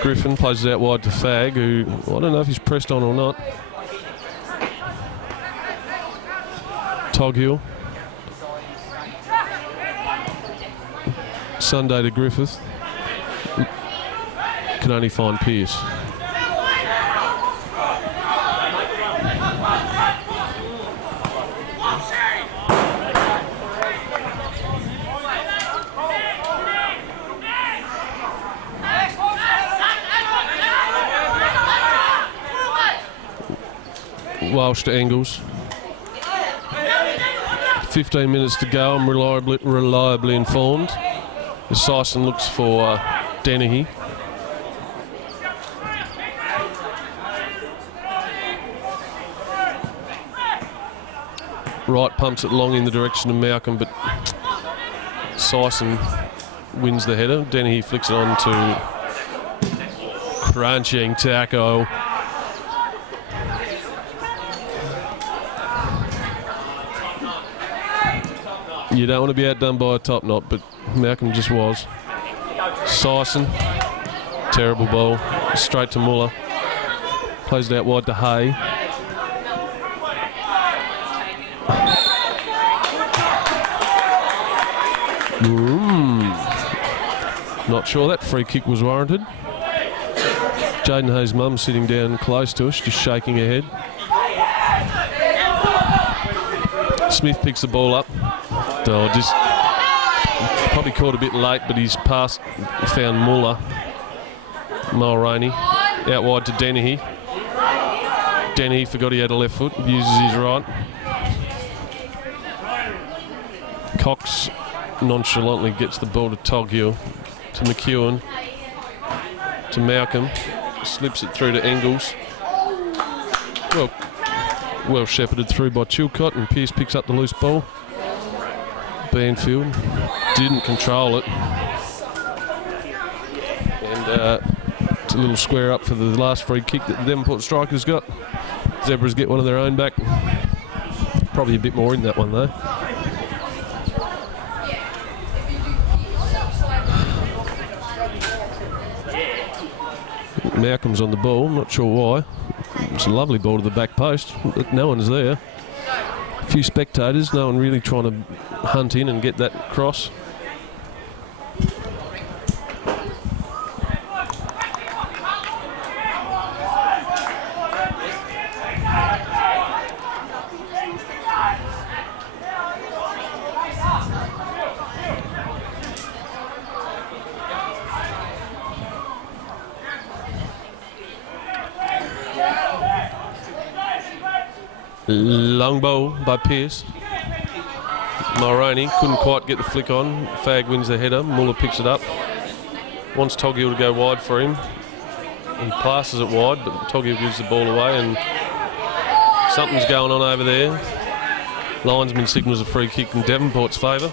Griffin plays it out wide to Fag, who I don't know if he's pressed on or not. Toghill. Sunday to Griffith. Can only find Pearce. Walsh to Engels. 15 minutes to go. I'm reliably informed. Sison looks for Dennehy. Wright pumps it long in the direction of Malcolm, but Sison wins the header. Dennehy flicks it on to crunching tackle. You don't want to be outdone by a top knot, but Malcolm just was. Sison, terrible ball, straight to Muller. Plays it out wide to Hay. Not sure that free kick was warranted. Jaden Hay's mum sitting down close to us, just shaking her head. Smith picks the ball up. Just probably caught a bit late, but he's passed, found Muller. Mulroney out wide to Dennehy. Dennehy forgot he had a left foot, uses his right. Cox nonchalantly gets the ball to Toghill, to McEwen, to Malcolm, slips it through to Engels. Well shepherded through by Chilcott, and Pearce picks up the loose ball. Banfield didn't control it, and it's a little square up for the last free kick that the Devonport strikers got. Zebras get one of their own back. Probably a bit more in that one though. Malcolm's on the ball, I'm not sure why. It's a lovely ball to the back post, but no one's there. A few spectators, no one really trying to hunt in and get that cross. Long ball by Pearce. Mulroney couldn't quite get the flick on. Fag wins the header. Muller picks it up. Wants Toghill to go wide for him. He passes it wide, but Toghill gives the ball away, and something's going on over there. Linesman signals a free kick in Devonport's favour.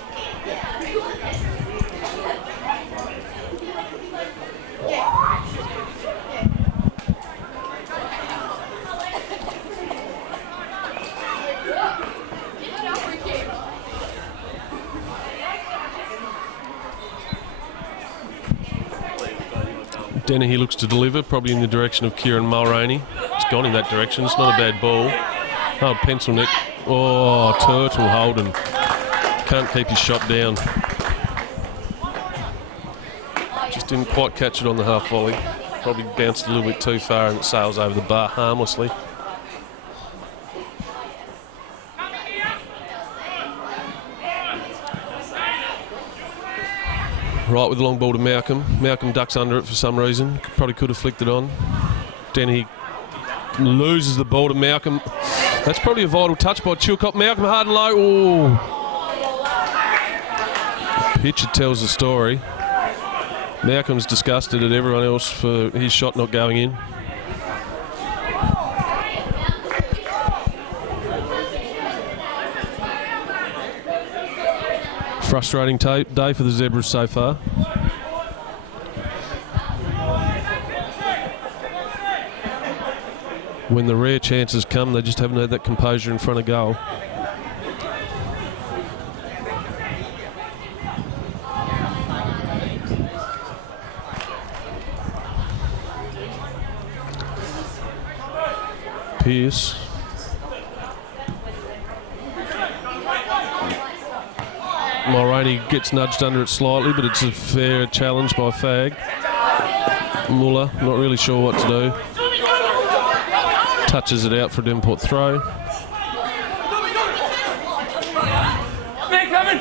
Dennehy looks to deliver, probably in the direction of Kieran Mulroney. It's gone in that direction. It's not a bad ball. Oh, pencil neck. Oh, Turtle Holden. Can't keep his shot down. Just didn't quite catch it on the half volley. Probably bounced a little bit too far and it sails over the bar harmlessly. Right with the long ball to Malcolm. Malcolm ducks under it for some reason. Probably could have flicked it on. Dennehy loses the ball to Malcolm. That's probably a vital touch by Chilcott. Malcolm hard and low. Oh. Pitcher tells the story. Malcolm's disgusted at everyone else for his shot not going in. Frustrating day for the Zebras so far. When the rare chances come, they just haven't had that composure in front of goal. Pearce. Mulroney gets nudged under it slightly, but it's a fair challenge by Fag. Muller, not really sure what to do. Touches it out for a Devonport throw. Man coming!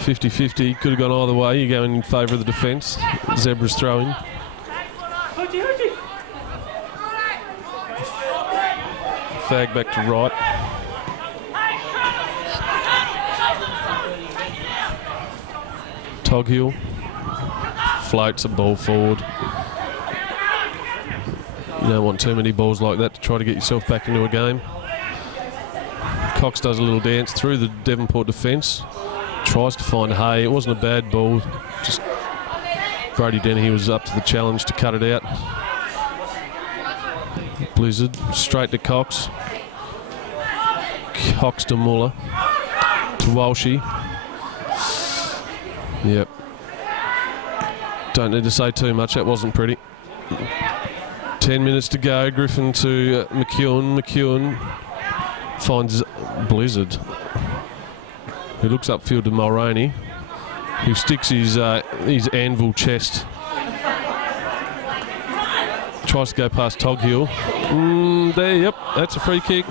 50-50, could have gone either way. You're going in favour of the defence. Zebra's throwing. Fag back to right. Toghill floats a ball forward. You don't want too many balls like that to try to get yourself back into a game. Cox does a little dance through the Devonport defence. Tries to find Hay. It wasn't a bad ball. Just Brody Dennehy was up to the challenge to cut it out. Blizzard straight to Cox. Cox to Muller. To Walshy. Yep. Don't need to say too much. That wasn't pretty. 10 minutes to go. Griffin to McEwen. McEwen finds Blizzard, who looks upfield to Mulroney, who sticks his anvil chest. Tries to go past Toghill. There, yep, that's a free kick.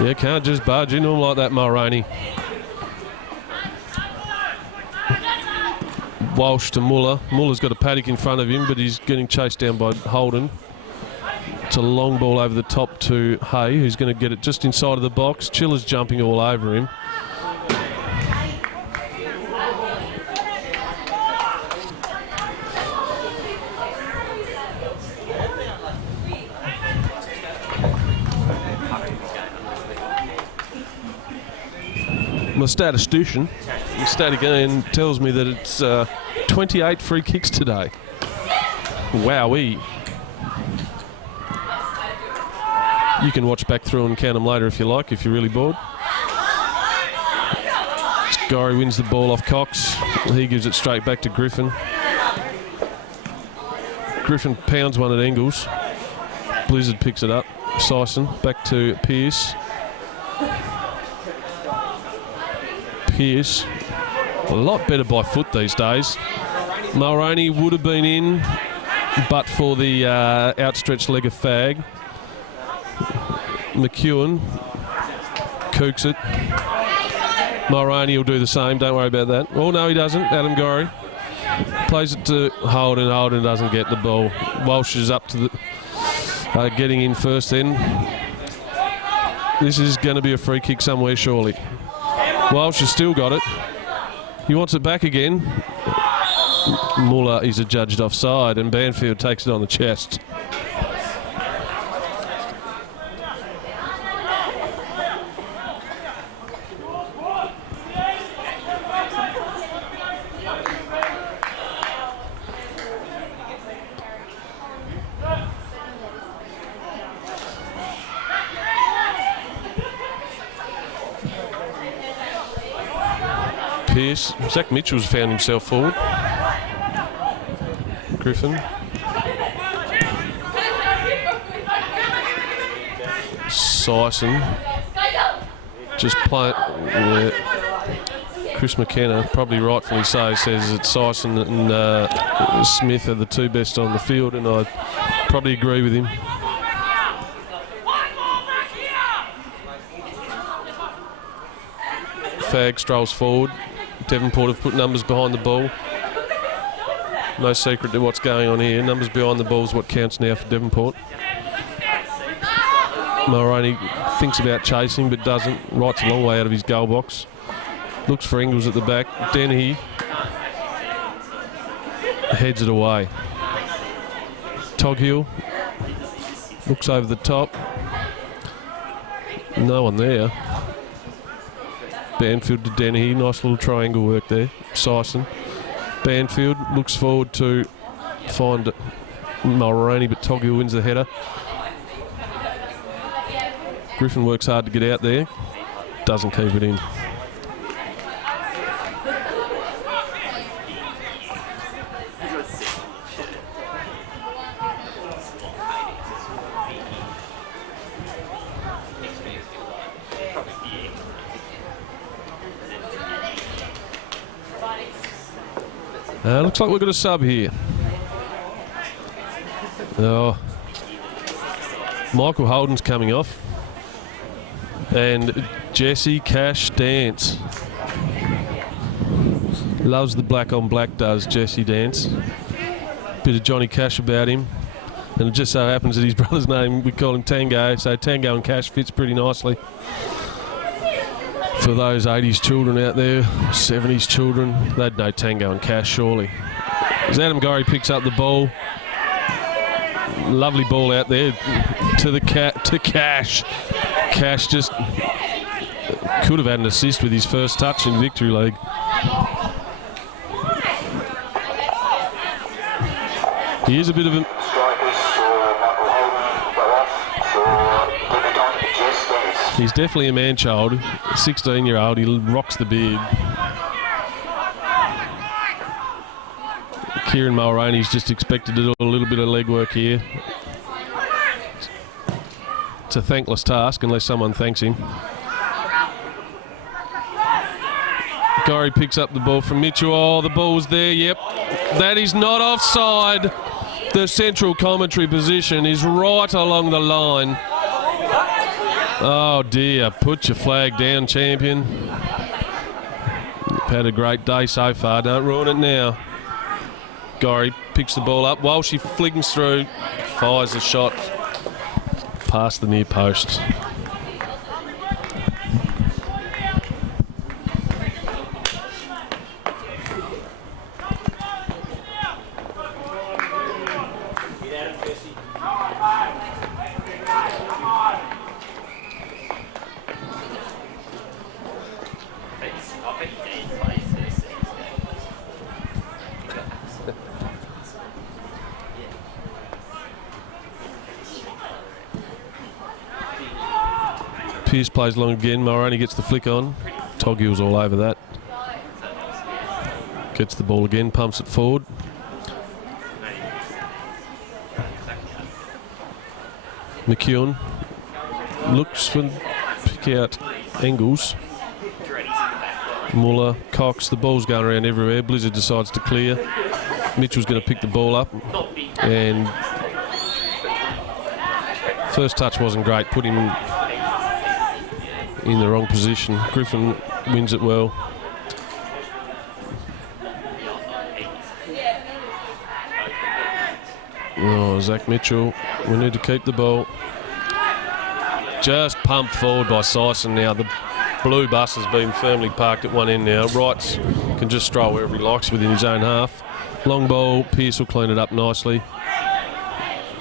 Yeah, can't just barge into him like that, Mulroney. Walsh to Muller. Muller's got a paddock in front of him, but he's getting chased down by Holden. It's a long ball over the top to Hay, who's going to get it just inside of the box. Chiller's jumping all over him. My statistician, the stat again tells me that it's 28 free kicks today. Wowee. You can watch back through and count them later if you like, if you're really bored. Gorry wins the ball off Cox. He gives it straight back to Griffin. Griffin pounds one at Engels. Blizzard picks it up. Sison back to Pearce. Pearce, a lot better by foot these days. Mulroney would have been in, but for the outstretched leg of Fag. McEwen kooks it. Mulroney will do the same, don't worry about that. Oh no, he doesn't. Adam Gorry Plays it to Holden. Holden doesn't get the ball. Walsh is up to the getting in first then. This is going to be a free kick somewhere, surely. Walsh has still got it. He wants it back again. Muller is adjudged offside, and Banfield takes it on the chest. Pierce. Zach Mitchell's found himself forward. Griffin. Sison. Just play. Chris McKenna, probably rightfully so, says that Sison and Smith are the two best on the field, and I probably agree with him. Fag strolls forward. Devonport have put numbers behind the ball. No secret to what's going on here. Numbers behind the ball is what counts now for Devonport. Mulroney thinks about chasing but doesn't. Right's a long way out of his goal box. Looks for Ingles at the back. Dennehy heads it away. Toghill looks over the top. No one there. Banfield to Dennehy. Nice little triangle work there. Sison. Banfield looks forward to find Mulroney, but Toghill wins the header. Griffin works hard to get out there. Doesn't keep it in. Looks like we've got a sub here. Oh, Michael Holden's coming off. And Jesse Cash Dance. Loves the black on black, does Jesse Dance. Bit of Johnny Cash about him. And it just so happens that his brother's name, we call him Tango, so Tango and Cash fits pretty nicely. For those 80s children out there, 70s children, they'd know Tango and Cash, surely. As Adam Gorry picks up the ball. Lovely ball out there to Cash. Cash just could have had an assist with his first touch in Victory League. Here's a bit of a... He's definitely a man-child. 16-year-old, he rocks the beard. Kieran Mulroney's just expected to do a little bit of legwork here. It's a thankless task unless someone thanks him. Gorry picks up the ball from Mitchell. Oh, the ball's there, yep. That is not offside. The central commentary position is right along the line. Oh dear, put your flag down, champion. You've had a great day so far, don't ruin it now. Gorry picks the ball up while she flings through, fires a shot past the near post. Pierce plays long again. Mulroney gets the flick on. Toghill's all over that. Gets the ball again, pumps it forward. McKeown looks for pick out Engels. Muller, Cox, the ball's going around everywhere. Blizzard decides to clear. Mitchell's going to pick the ball up, and first touch wasn't great. Put him in the wrong position. Griffin wins it well. Oh, Zach Mitchell. We need to keep the ball. Just pumped forward by Sison now. The blue bus has been firmly parked at one end now. Wrights can just stroll wherever he likes within his own half. Long ball, Pearce will clean it up nicely.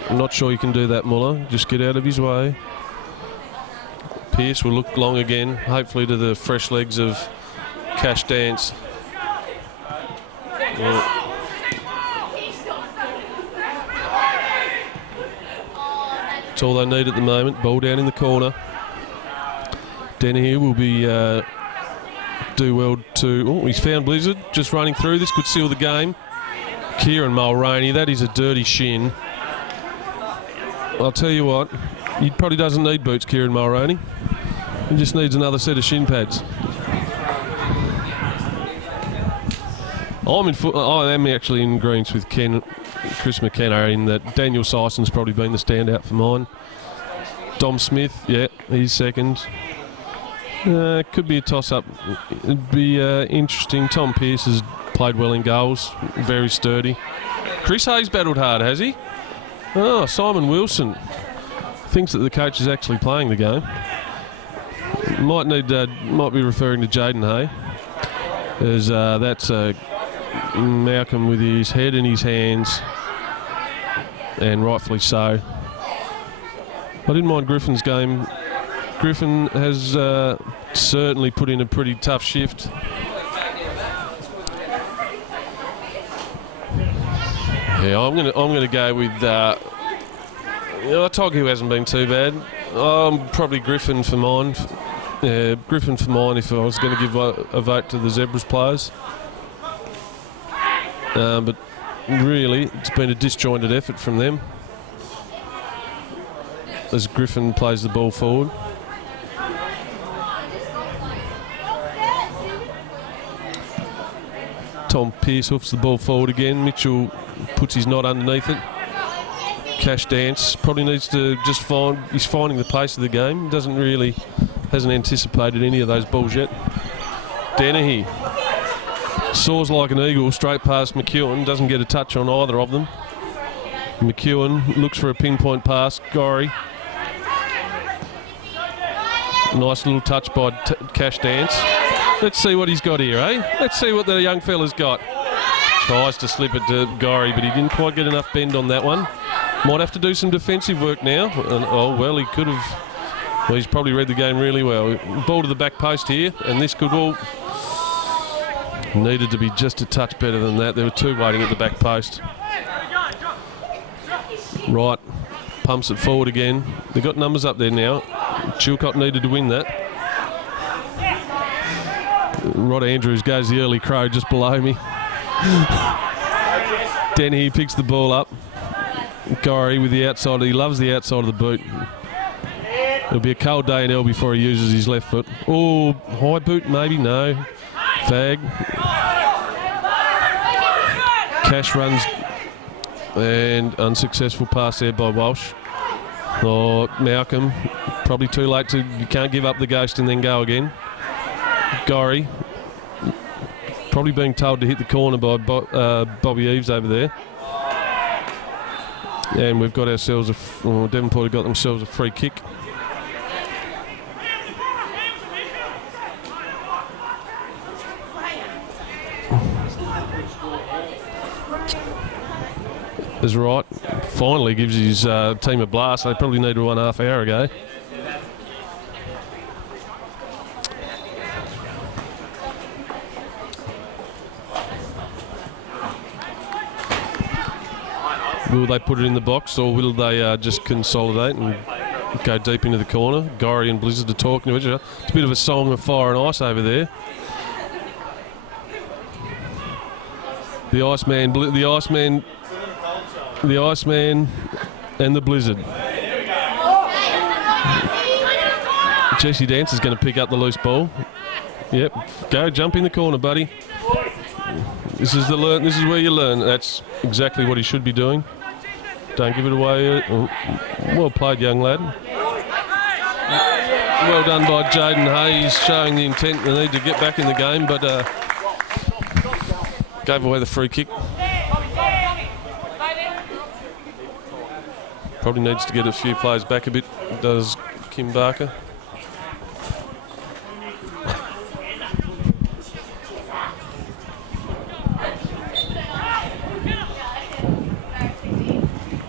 I'm not sure you can do that, Muller. Just get out of his way. Pearce will look long again, hopefully to the fresh legs of Cash Dance. Yeah. That's all they need at the moment. Ball down in the corner. Dennehy will be do well to... Oh, he's found Blizzard just running through. This could seal the game. Kieran Mulroney, that is a dirty shin. I'll tell you what, he probably doesn't need boots, Kieran Mulroney. He just needs another set of shin pads. I am actually in agreement with Chris McKenna in that Daniel Sison's probably been the standout for mine. Dom Smith, yeah, he's second. Could be a toss-up. It'd be interesting. Tom Pearce has played well in goals, very sturdy. Chris Hayes battled hard, has he? Oh, Simon Wilson thinks that the coach is actually playing the game. Might be referring to Jaden Hay, as that's Malcolm with his head in his hands, and rightfully so. I didn't mind Griffin's game. Griffin has certainly put in a pretty tough shift. Yeah, I'm gonna go with Togu hasn't been too bad. Probably Griffin for mine. Griffin for mine if I was going to give a vote to the Zebras players. But really, it's been a disjointed effort from them as Griffin plays the ball forward. Tom Pearce hoofs the ball forward again. Mitchell puts his knot underneath it. Cash Dance probably needs to just he's finding the pace of the game. Hasn't anticipated any of those balls yet. Dennehy soars like an eagle straight past McEwen. Doesn't get a touch on either of them. McEwen looks for a pinpoint pass. Gorry. Nice little touch by Cash Dance. Let's see what he's got here, eh? Let's see what the young fella's got. Tries to slip it to Gorry, but he didn't quite get enough bend on that one. Might have to do some defensive work now. And, oh, well, he could have... Well, he's probably read the game really well. Ball to the back post here, and this could all... Needed to be just a touch better than that. There were two waiting at the back post. Right, pumps it forward again. They've got numbers up there now. Chilcott needed to win that. Rod Andrews goes the early crow just below me. Denny picks the ball up. Gorry with the outside. He loves the outside of the boot. It'll be a cold day in hell before he uses his left foot. Oh, high boot maybe? No. Fag. Cash runs and unsuccessful pass there by Walsh. Oh, Malcolm. Probably too late you can't give up the ghost and then go again. Gorry. Probably being told to hit the corner by Bobby Eves over there. And we've got ourselves Devonport have got themselves a free kick. Is right. Finally gives his team a blast. They probably needed 1.5 hour ago. Will they put it in the box, or will they just consolidate and go deep into the corner? Gorry and Blizzard are talking to each other. It's a bit of a song of fire and ice over there. The Iceman and the Blizzard. Jesse Dance is going to pick up the loose ball. Yep, go jump in the corner, buddy. This is where you learn. That's exactly what he should be doing. Don't give it away. Well played, young lad. Well done by Jaden Hayes, showing the intent and the need to get back in the game, but gave away the free kick. Probably needs to get a few players back a bit, does Kim Barker.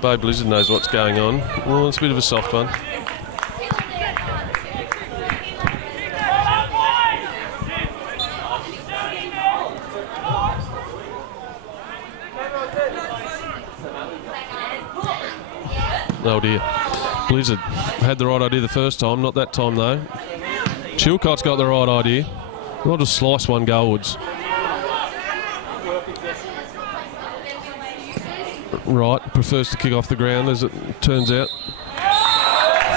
Bo Blizzard knows what's going on. Well, it's a bit of a soft one. Oh dear. Blizzard had the right idea the first time, not that time though. Chilcott's got the right idea. I'll just slice one goalwards. Right, prefers to kick off the ground as it turns out.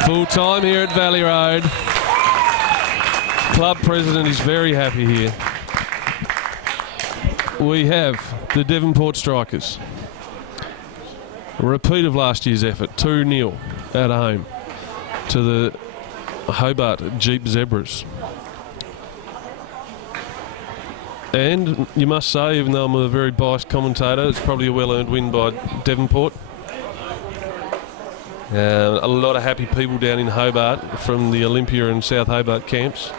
Full time here at Valley Road. Club president is very happy here. We have the Devonport Strikers. A repeat of last year's effort, 2-0 at home to the Hobart Jeep Zebras. And you must say, even though I'm a very biased commentator, it's probably a well-earned win by Devonport. A lot of happy people down in Hobart from the Olympia and South Hobart camps,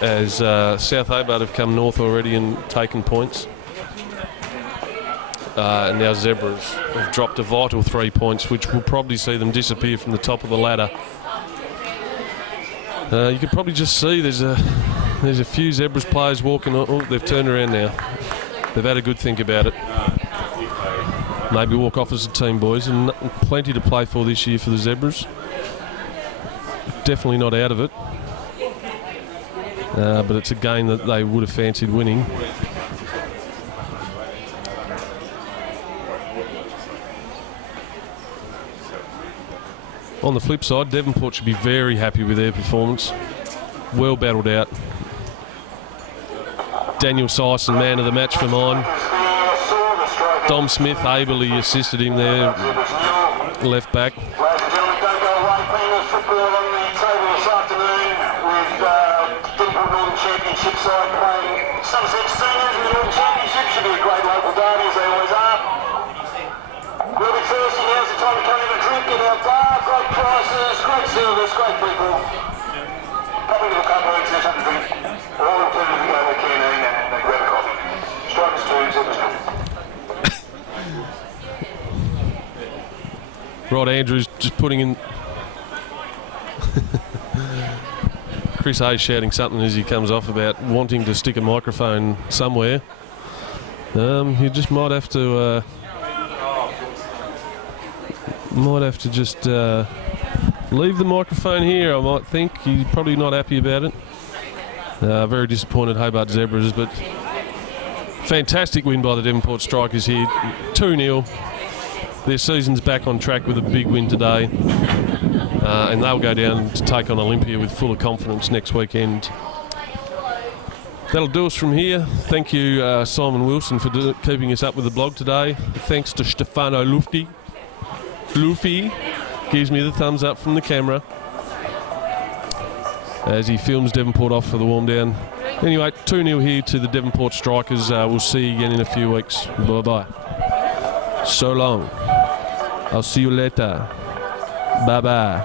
as South Hobart have come north already and taken points. And now Zebras have dropped a vital 3 points, which will probably see them disappear from the top of the ladder. You can probably just see there's a few Zebras players walking. Oh, they've turned around now. They've had a good think about it. Maybe walk off as a team, boys, and plenty to play for this year for the Zebras. Definitely not out of it. But it's a game that they would have fancied winning. On the flip side, Devonport should be very happy with their performance. Well battled out. Daniel Syson, man of the match for mine. Dom Smith ably assisted him there, left back. Ladies and gentlemen, don't go away. Plenty of football on the table this afternoon with Devonport Northern Championship side playing Somerset Seniors in the Northern Championship. Should be a great local derby, as they always are. We'll be thirsty. Now's the time to come in and drink, get out bar, great prices, great service, great people. Probably a little couple of weeks, something to drink. All alternative to go to the canteen and grab a coffee. Strikers 2, Zebras 2. Rod Andrews just putting in. Chris Hayes shouting something as he comes off about wanting to stick a microphone somewhere. You just might have to just leave the microphone here, I might think. He's probably not happy about it. Very disappointed Hobart Zebras, but fantastic win by the Devonport Strikers here. 2-0. Their season's back on track with a big win today. And they'll go down to take on Olympia with full of confidence next weekend. That'll do us from here. Thank you, Simon Wilson, for keeping us up with the blog today. Thanks to Stefano Lufti. Luffy gives me the thumbs up from the camera as he films Devonport off for the warm down. Anyway, 2-0 here to the Devonport Strikers. We'll see you again in a few weeks. Bye-bye. So long. I'll see you later. Bye-bye.